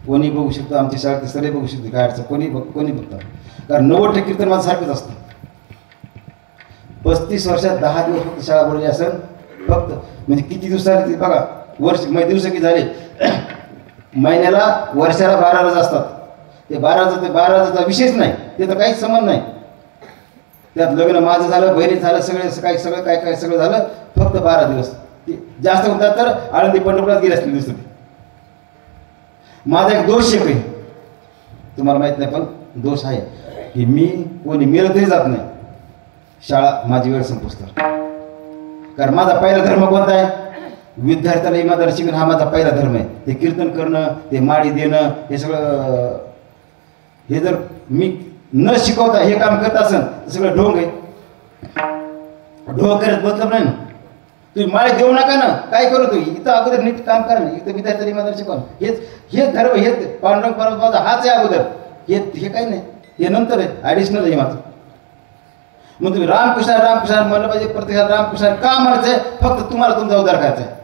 कोणी बघू शकतो. आमच्या शाळेत सगळे बघू शकते, काय अडचण कोणी बघतात. कारण 90% कीर्तन माझं सारखंच असतं. 35 वर्षात 10 दिवस फक्त शाळा बुडली असेल. फक्त म्हणजे किती दिवस झाले बघा, दिवस किती झाले. महिन्याला वर्षाला 12 रजा असतात. ते 12 रजाचा विषयच नाही, ते तर काहीच संबंध नाही. त्यात लग्न माझं झालं, बहिणी झालं, सगळं काय सगळं झालं. फक्त 12 दिवस. जास्त होतात तर आळंदी पंढरपुरात गेले असतील दुसरे. माझा एक दोष आहे, तुम्हाला माहित नाही पण दोष आहे की मी कोणी मेलं तरी जात नाही शाळा माझी वेळ संपुस्तर. कारण माझा पहिला धर्म कोणता आहे, विद्यार्थ्याला इमानदारी शिकणं हा माझा पहिला धर्म आहे. ते कीर्तन करणं, ते माळी देणं, हे सगळं हे जर मी न शिकवता हे काम करत असेल तर सगळं ढोंग आहे. ढोंग करत मतलब नाही ना. तुम्ही माळी देऊ नका ना, काय करू तुम्ही इथं अगोदर नीट काम करा ना. इथं विद्यार्थ्याला इमानदारी शिकवा. हेच धर्म, हेच पांडुरंग परमात्मा हाच आहे अगोदर. हे काही नाही, हे नंतर आहे, ॲडिशनल आहे माझं. मग तुम्ही रामकृष्ण म्हणलं पाहिजे. प्रत्येकाला रामकृष्ण का म्हणायचंय, फक्त तुम्हाला तुमचा उद्धार करायचा आहे.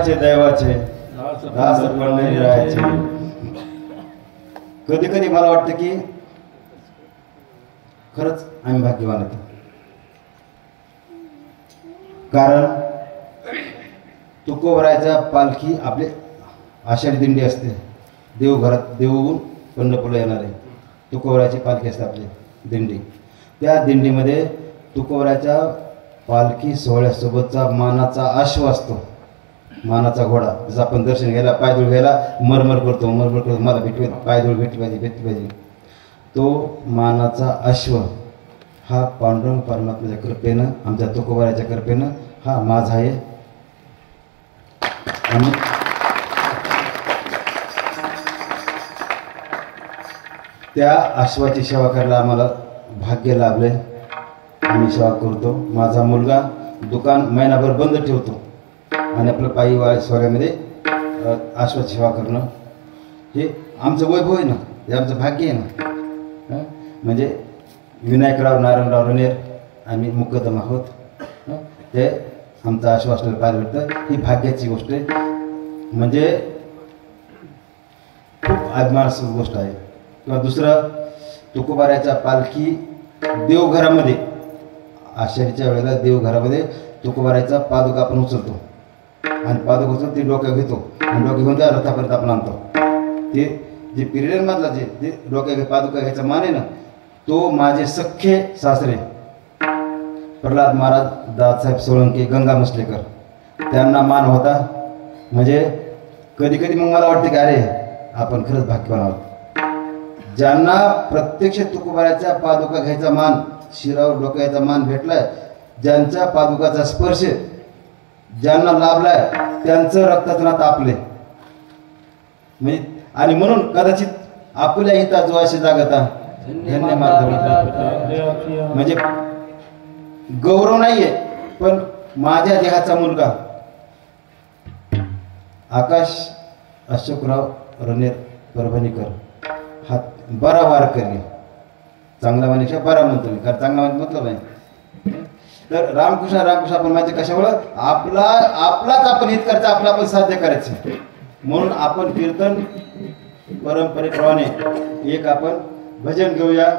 देवाचे दैवाचे दास पंढरी राहायचे. कधी कधी मला वाटतं की खरंच आम्ही भाग्यवान होतो. कारण तुकोबरायचा पालखी आपले आषाढी दिंडी असते. देवघरात देऊन पंढरपूरला येणार आहे. तुकोबरायची पालखी असते आपली दिंडी. त्या दिंडीमध्ये तुकोबरायच्या पालखी सोहळ्यासोबतचा मानाचा अश्व असतो. मानाचा घोडा. जसं आपण दर्शन घ्यायला पायदूळ घ्यायला मरमर करतो मला भेटवे पायदूळ भेटली पाहिजे. तो मानाचा अश्व हा पांडुरंग परमात्म्याच्या कृपेनं आमच्या तुकोबरायच्या कृपेनं हा माझा आहे. आणि त्या अश्वाची सेवा करायला आम्हाला भाग्य लाभले. आम्ही सेवा करतो. माझा मुलगा दुकान महिनाभर बंद ठेवतो आणि आपलं पायी सोहळ्यामध्ये अश्वाची सेवा करणं हे आमचं वैभव आहे ना. हे आमचं भाग्य आहे ना. म्हणजे विनायकराव नारायणराव रनेर आम्ही मुकदम आहोत. ते आमचं आश्वासनाला पाहायला भेटतं. ही भाग्याची गोष्ट आहे. म्हणजे खूप अभिमानास्पद गोष्ट आहे. किंवा दुसरं तुकोबारायचा पालखी देवघरामध्ये आषाढीच्या वेळेला देवघरामध्ये तुकोबारायचा पादुका आपण उचलतो आणि पादुका उचलून ते डोक्यावर घेतो आणि डोक्या घेऊन त्या रथापर्यंत आपण आणतो. ते जे पिरियडमधला जे डोक्या पादुका घ्यायचा मान आहे ना तो माझे सख्खे सासरे प्रल्हाद महाराज दादासाहेब सोळंके गंगा मसलेकर त्यांना मान होता. म्हणजे कधी कधी मग मला वाटतं की अरे आपण खरंच भाग्यवान आहोत. ज्यांना प्रत्यक्ष तुकोबारायच्या पादुका घ्यायचा मान शिरावर डोक्याचा मान भेटलाय ज्यांच्या पादुकाचा स्पर्श ज्यांना लाभलाय त्यांचं रक्ताचं नातं आपले म्हणजे. आणि म्हणून कदाचित आपल्या हिता जो असे जागता धन्य मार्ग म्हणजे गौरव नाहीये. पण माझ्या देहाचा मुलगा आकाश अशोकराव रनेर परभणीकर हा बरा वार करणे. चांगला माणूस बरा म्हणतो मी कारण चांगला माणूस म्हटलं नाही. तर रामकृष्ण आपण माहिती कशामुळं आपलाच आपण हित करायचं आपलं आपण साध्य करायचं. म्हणून आपण कीर्तन परंपरेप्रमाणे एक आपण भजन घेऊया.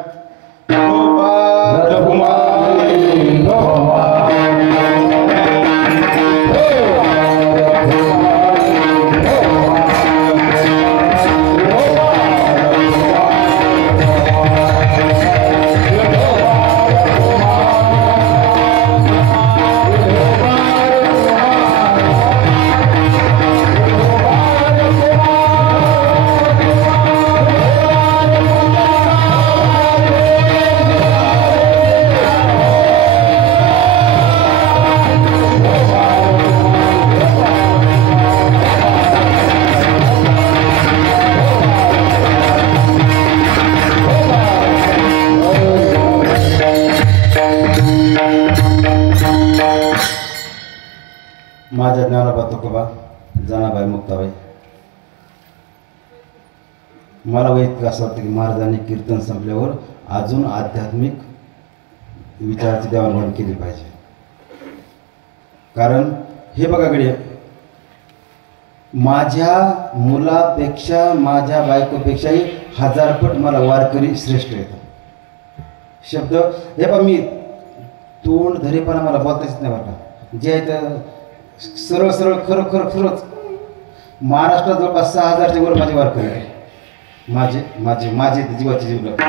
माझ्या ज्ञानोबा तुकोबा जनाबाई मुक्ताबाई. मला वैयक्तिक असं वाटतं की महाराजांनी कीर्तन संपल्यावर अजून आध्यात्मिक विचाराची देवाणघेवाण केली पाहिजे. कारण हे बघा कडे माझ्या मुलापेक्षा माझ्या बायकोपेक्षाही 1000 पट मला वारकरी श्रेष्ठ येतो. शब्द हे पण मी तोंड धरेपणा मला बोलताच येत नाही बघा. जे आहे तर सरळ सरळ खरंच महाराष्ट्रात जवळपास 6000च्या वर माझे वारकरी आहे. माझे जीवाचे जीवलग.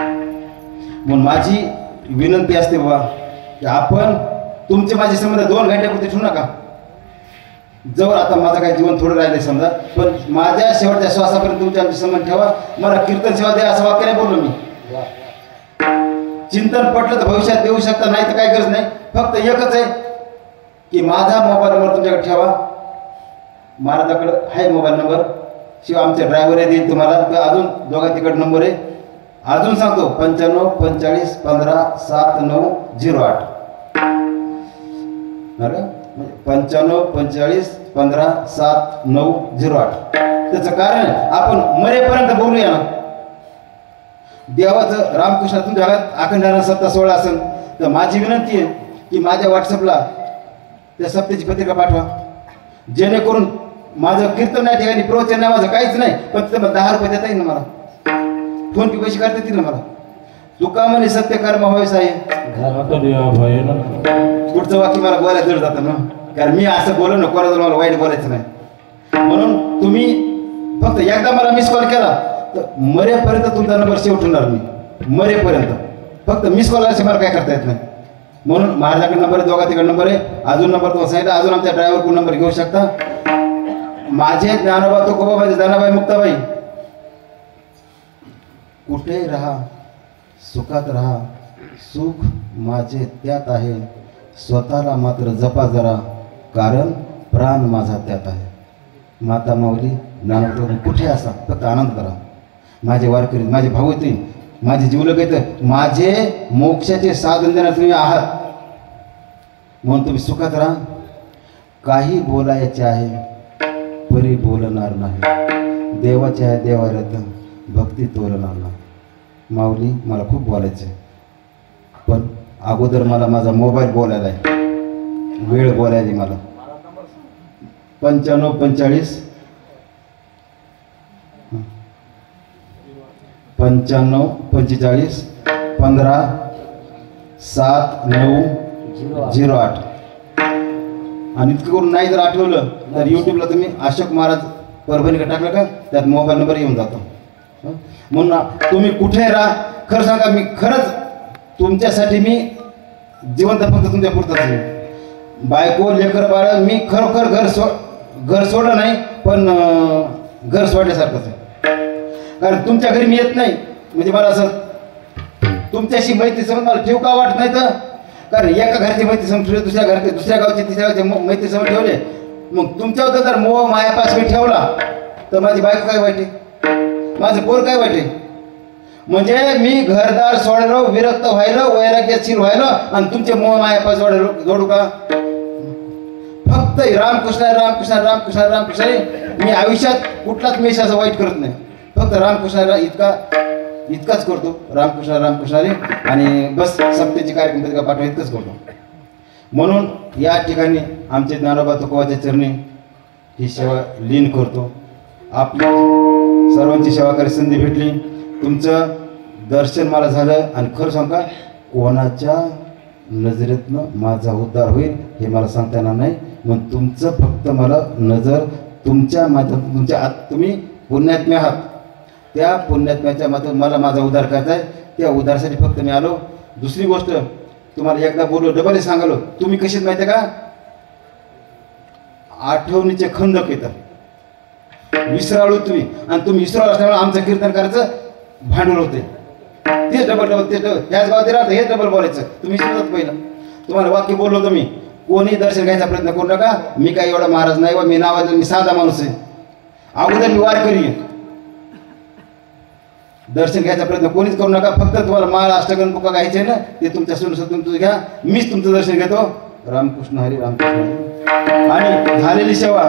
म्हणून माझी विनंती असते बाबा की आपण तुमचे माझे संबंध 2 घंट्यापुरते ठेवू नका. जवळ आता माझं काही जीवन थोडं राहिलं समजा पण माझ्या शेवटच्या श्वासापर्यंत तुमचे आमचे संबंध ठेवा. मला कीर्तन सेवा द्या असं वाक्य नाही बोललो मी. चिंतन पटलं तर भविष्यात देऊ शकता नाही तर काही गरज नाही. फक्त एकच आहे की माझा मोबाईल नंबर तुमच्याकडे ठेवा. महाराजाकडे आहे मोबाईल नंबर. शिवाय आमचे ड्रायव्हर आहे देईल तुम्हाला. अजून दोघा तिकडे नंबर आहे. अजून सांगतो 95 45 15 7908. 95 45 15 7908. त्याचं कारण आपण मरेपर्यंत बोलूया ना. देवाचं रामकृष्ण तुमच्या घरात अखंड सप्ताह 16 असेल तर माझी विनंती आहे की माझ्या व्हॉट्सअपला त्या सप्तेची पत्रिका पाठवा. जेणेकरून माझं कीर्तन या ठिकाणी प्रवचन नाही, माझं काहीच नाही, पण तिथं मला 10 रुपये देता येईल ना मला, फोन पे पैसे करता येतील ना मला. तुका म्हणे सत्य कर्म होय साहेब. पुढचं वाक्य मला बोलायचं जड जातं ना, कारण मी असं बोललो ना कोणाला मला वाईट बोलायचं नाही. म्हणून तुम्ही फक्त एकदा मला मिस कॉल केला तर मरेपर्यंत तुमचा नंबर सेव्ह ठेवणार मी, मरेपर्यंत. फक्त मिस कॉल असे मला काय करता येत नाही. म्हणून माझ्याकडे नंबर आहे, दोघा तिकडे नंबर आहे, अजून नंबर तुम्हाला सांगितलं, अजून आमच्या ड्रायव्हरकडून नंबर घेऊ शकता. माझे ज्ञानोबा तुकोबा, माझे जनाबाई मुक्ताबाई, कुठे राहा सुखात राहा, सुख माझे त्यात आहे, स्वतःला मात्र जपा जरा, कारण प्राण माझा त्यात आहे. माता माऊली ज्ञानोबा कुठे असा फक्त आनंद करा. माझे वारकरी, माझे भाऊ येते, माझे जीवलक येतं, माझे मोक्षाचे साधन देणार तुम्ही आहात, म्हणून तुम्ही सुखात राहा. काही बोलायचे आहे परी बोलणार नाही, देवाचे आहे देवाला येतं, भक्ती तोलणार नाही. माऊली मला खूप बोलायचं आहे, पण अगोदर मला माझा मोबाईल बोलायला आहे, वेळ बोलायची मला. 95 45 95 45 15 7 9 08. आणि इतकं करून नाही जर आठवलं तर यूट्यूबला तुम्ही अशोक महाराज परभणीकडे टाकलं का, त्यात मोबाईल नंबर येऊन जातो. म्हणून तुम्ही कुठे राहा, खरं सांगा, मी खरंच तुमच्यासाठी मी जिवंत फक्त तुमच्या पुरतच. बायको लेकर बाळ मी खरोखर घर सोडलं नाही, पण घर सोडल्यासारखंच आहे. कारण तुमच्या घरी मी येत नाही म्हणजे मला असं तुमच्याशी मैत्री समज मला ठेव का वाटत नाही. तर कारण एका घरची मैत्री समज ठेवले, दुसऱ्या गावची तिसऱ्या गावची मैत्री समज ठेवले, मग तुमच्याबद्दल जर मोह मायापास मी ठेवला तर माझी बायको काय वाईट आहे, माझं पोर काय वाईट आहे. म्हणजे मी घरदार सोडलो, विरक्त व्हायलो, वैराग्यशील व्हायलो, आणि तुमचे मोह मायापास जोडू का. फक्त रामकृष्ण रामकृष्ण रामकृष्ण रामकृष्ण. मी आयुष्यात कुठलाच मेष असं वाईट करत नाही, फक्त रामकृष्ण इतकाच करतो, रामकृष्ण रामकृष्ण रे, आणि बस सप्तेची कार्यक्रम पत्रिका पाठवा इतकंच करतो. म्हणून या ठिकाणी आमचे ज्ञानोबा तुकोबाच्या चरणी ही सेवा लीन करतो. आपली सर्वांची सेवा करायची संधी भेटली, तुमचं दर्शन मला झालं, आणि खरं सांगा कोणाच्या नजरेतनं माझा उद्धार होईल हे मला सांगता येणार नाही. मग तुमचं फक्त मला नजर तुमच्या माध्यमातून, तुमच्या तुम्ही पुण्यात्मे आहात, त्या पुण्यात्म्याच्या माध्यमातून मला माझा उद्धार करायचा आहे. त्या उद्धारासाठी फक्त मी आलो. दुसरी गोष्ट तुम्हाला एकदा बोललो, डबल सांगालो, तुम्ही कशीच माहिती आहे का, आठवणीचे खंदक येतात, विसराळू तुम्ही, आणि तुम्ही विसराळू असल्यामुळे आमचं कीर्तन करायचं भांडवल होते. तेच डबल त्याच गावात राहतं, हेच डबल बोलायचं. तुम्ही विसरतात. पहिलं तुम्हाला वाक्य बोललो तुम्ही, कोणी दर्शन घ्यायचा प्रयत्न करू नका. मी काही एवढा महाराज नाही वा, मी नावाचं मी साधा माणूस आहे. अगोदर मी वारकरी आहे. दर्शन घ्यायचा प्रयत्न कोणीच करू नका. फक्त तुम्हाला माळा अष्टगण बुका घ्यायचे ना, ते तुमच्या सोडून तुमचं घ्या, मीच तुमचं दर्शन घेतो. रामकृष्ण हरी रामकृष्ण हरी. आणि झालेली सेवा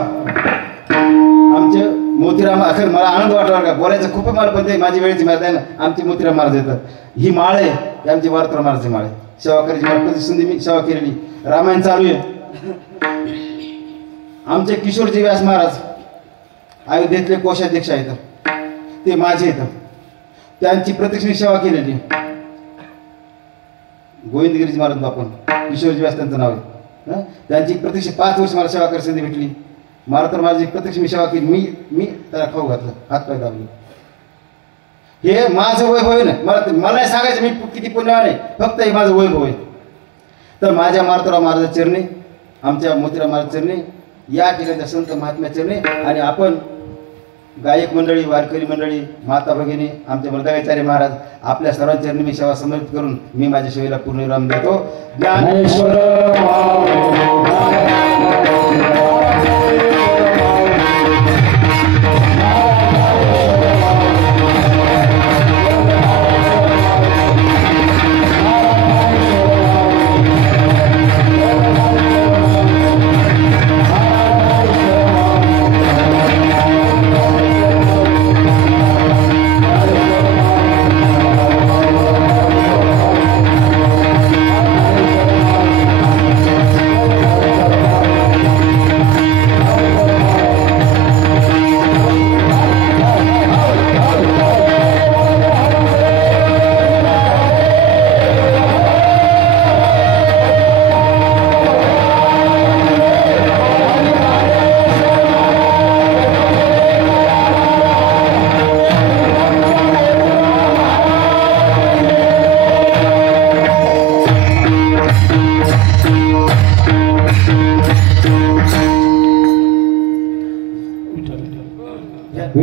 आमचे मोतीराम, अखेर मला आनंद वाटला का बोलायचं खूप मला, पण ते माझी वेळेची माहिती आहे ना. आमचे मोतीराम महाराज येतात, ही माळ आहे, ही आमची वारतर महाराजची माळ आहे. सेवा करायची मला संधी मी सेवा केलेली. रामायण चालू आहे. आमचे किशोरजी व्यास महाराज अयोध्येतले कोषाध्यक्ष आहेत, ते माझे आहेत. त्यांची प्रत्यक्ष मी सेवा केलेली. गोविंदगिरीजी महाराज आपण किशोरजी व्यास त्यांचं नाव आहे. त्यांची प्रत्यक्ष 5 वर्ष मला सेवा करायची संधी भेटली. मला तर माझी प्रत्यक्ष मी सेवा केली. मी त्याला खाऊ घातलं, हातपाय दाबले. हे माझं वैभव आहे ना, मला नाही सांगायचं मी किती पुण्यवान आहे, फक्त हे माझं वैभव आहे. तर माझ्या मारुतीराव महाराज चरणी, आमच्या मोतीराम महाराज चरणी, या ठिकाणच्या संत महात्म्या चरणी, आणि आपण गायक मंडळी, वारकरी मंडळी, माता भगिनी, आमचे मृदंगाचार्य महाराज, आपल्या सर्वांच्या चरणी मी सेवा समर्पित करून मी माझ्या सेवेला पूर्ण विराम देतो. ज्ञानेश्वर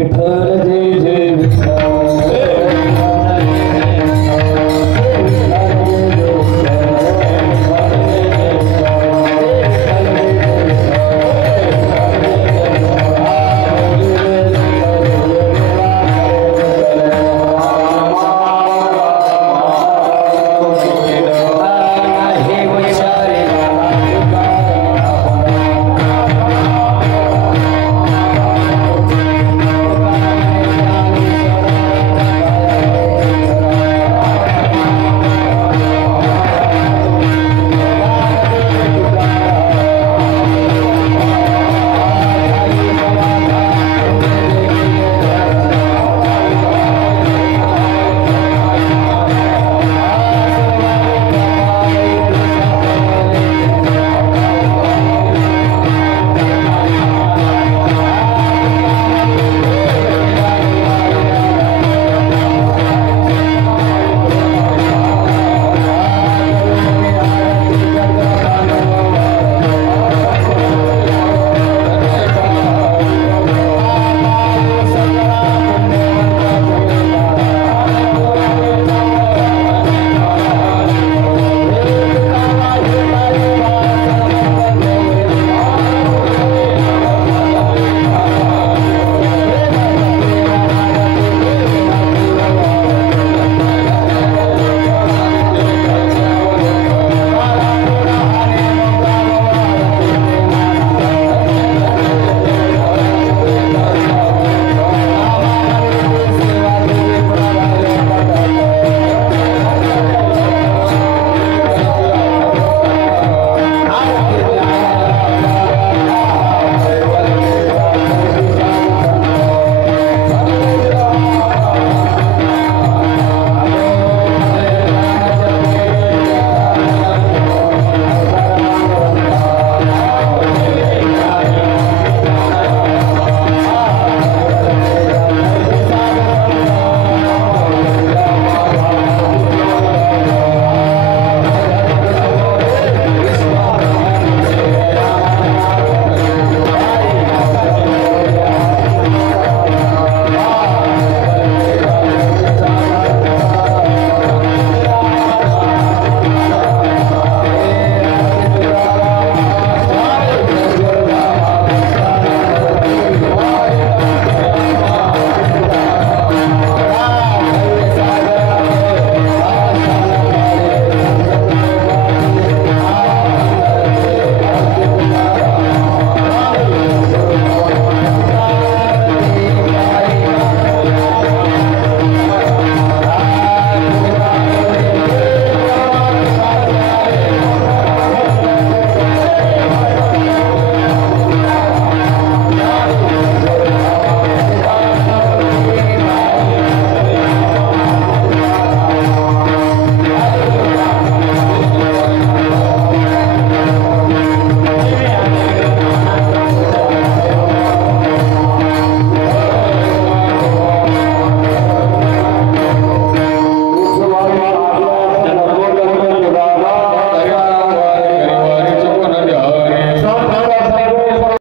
विठ्ठल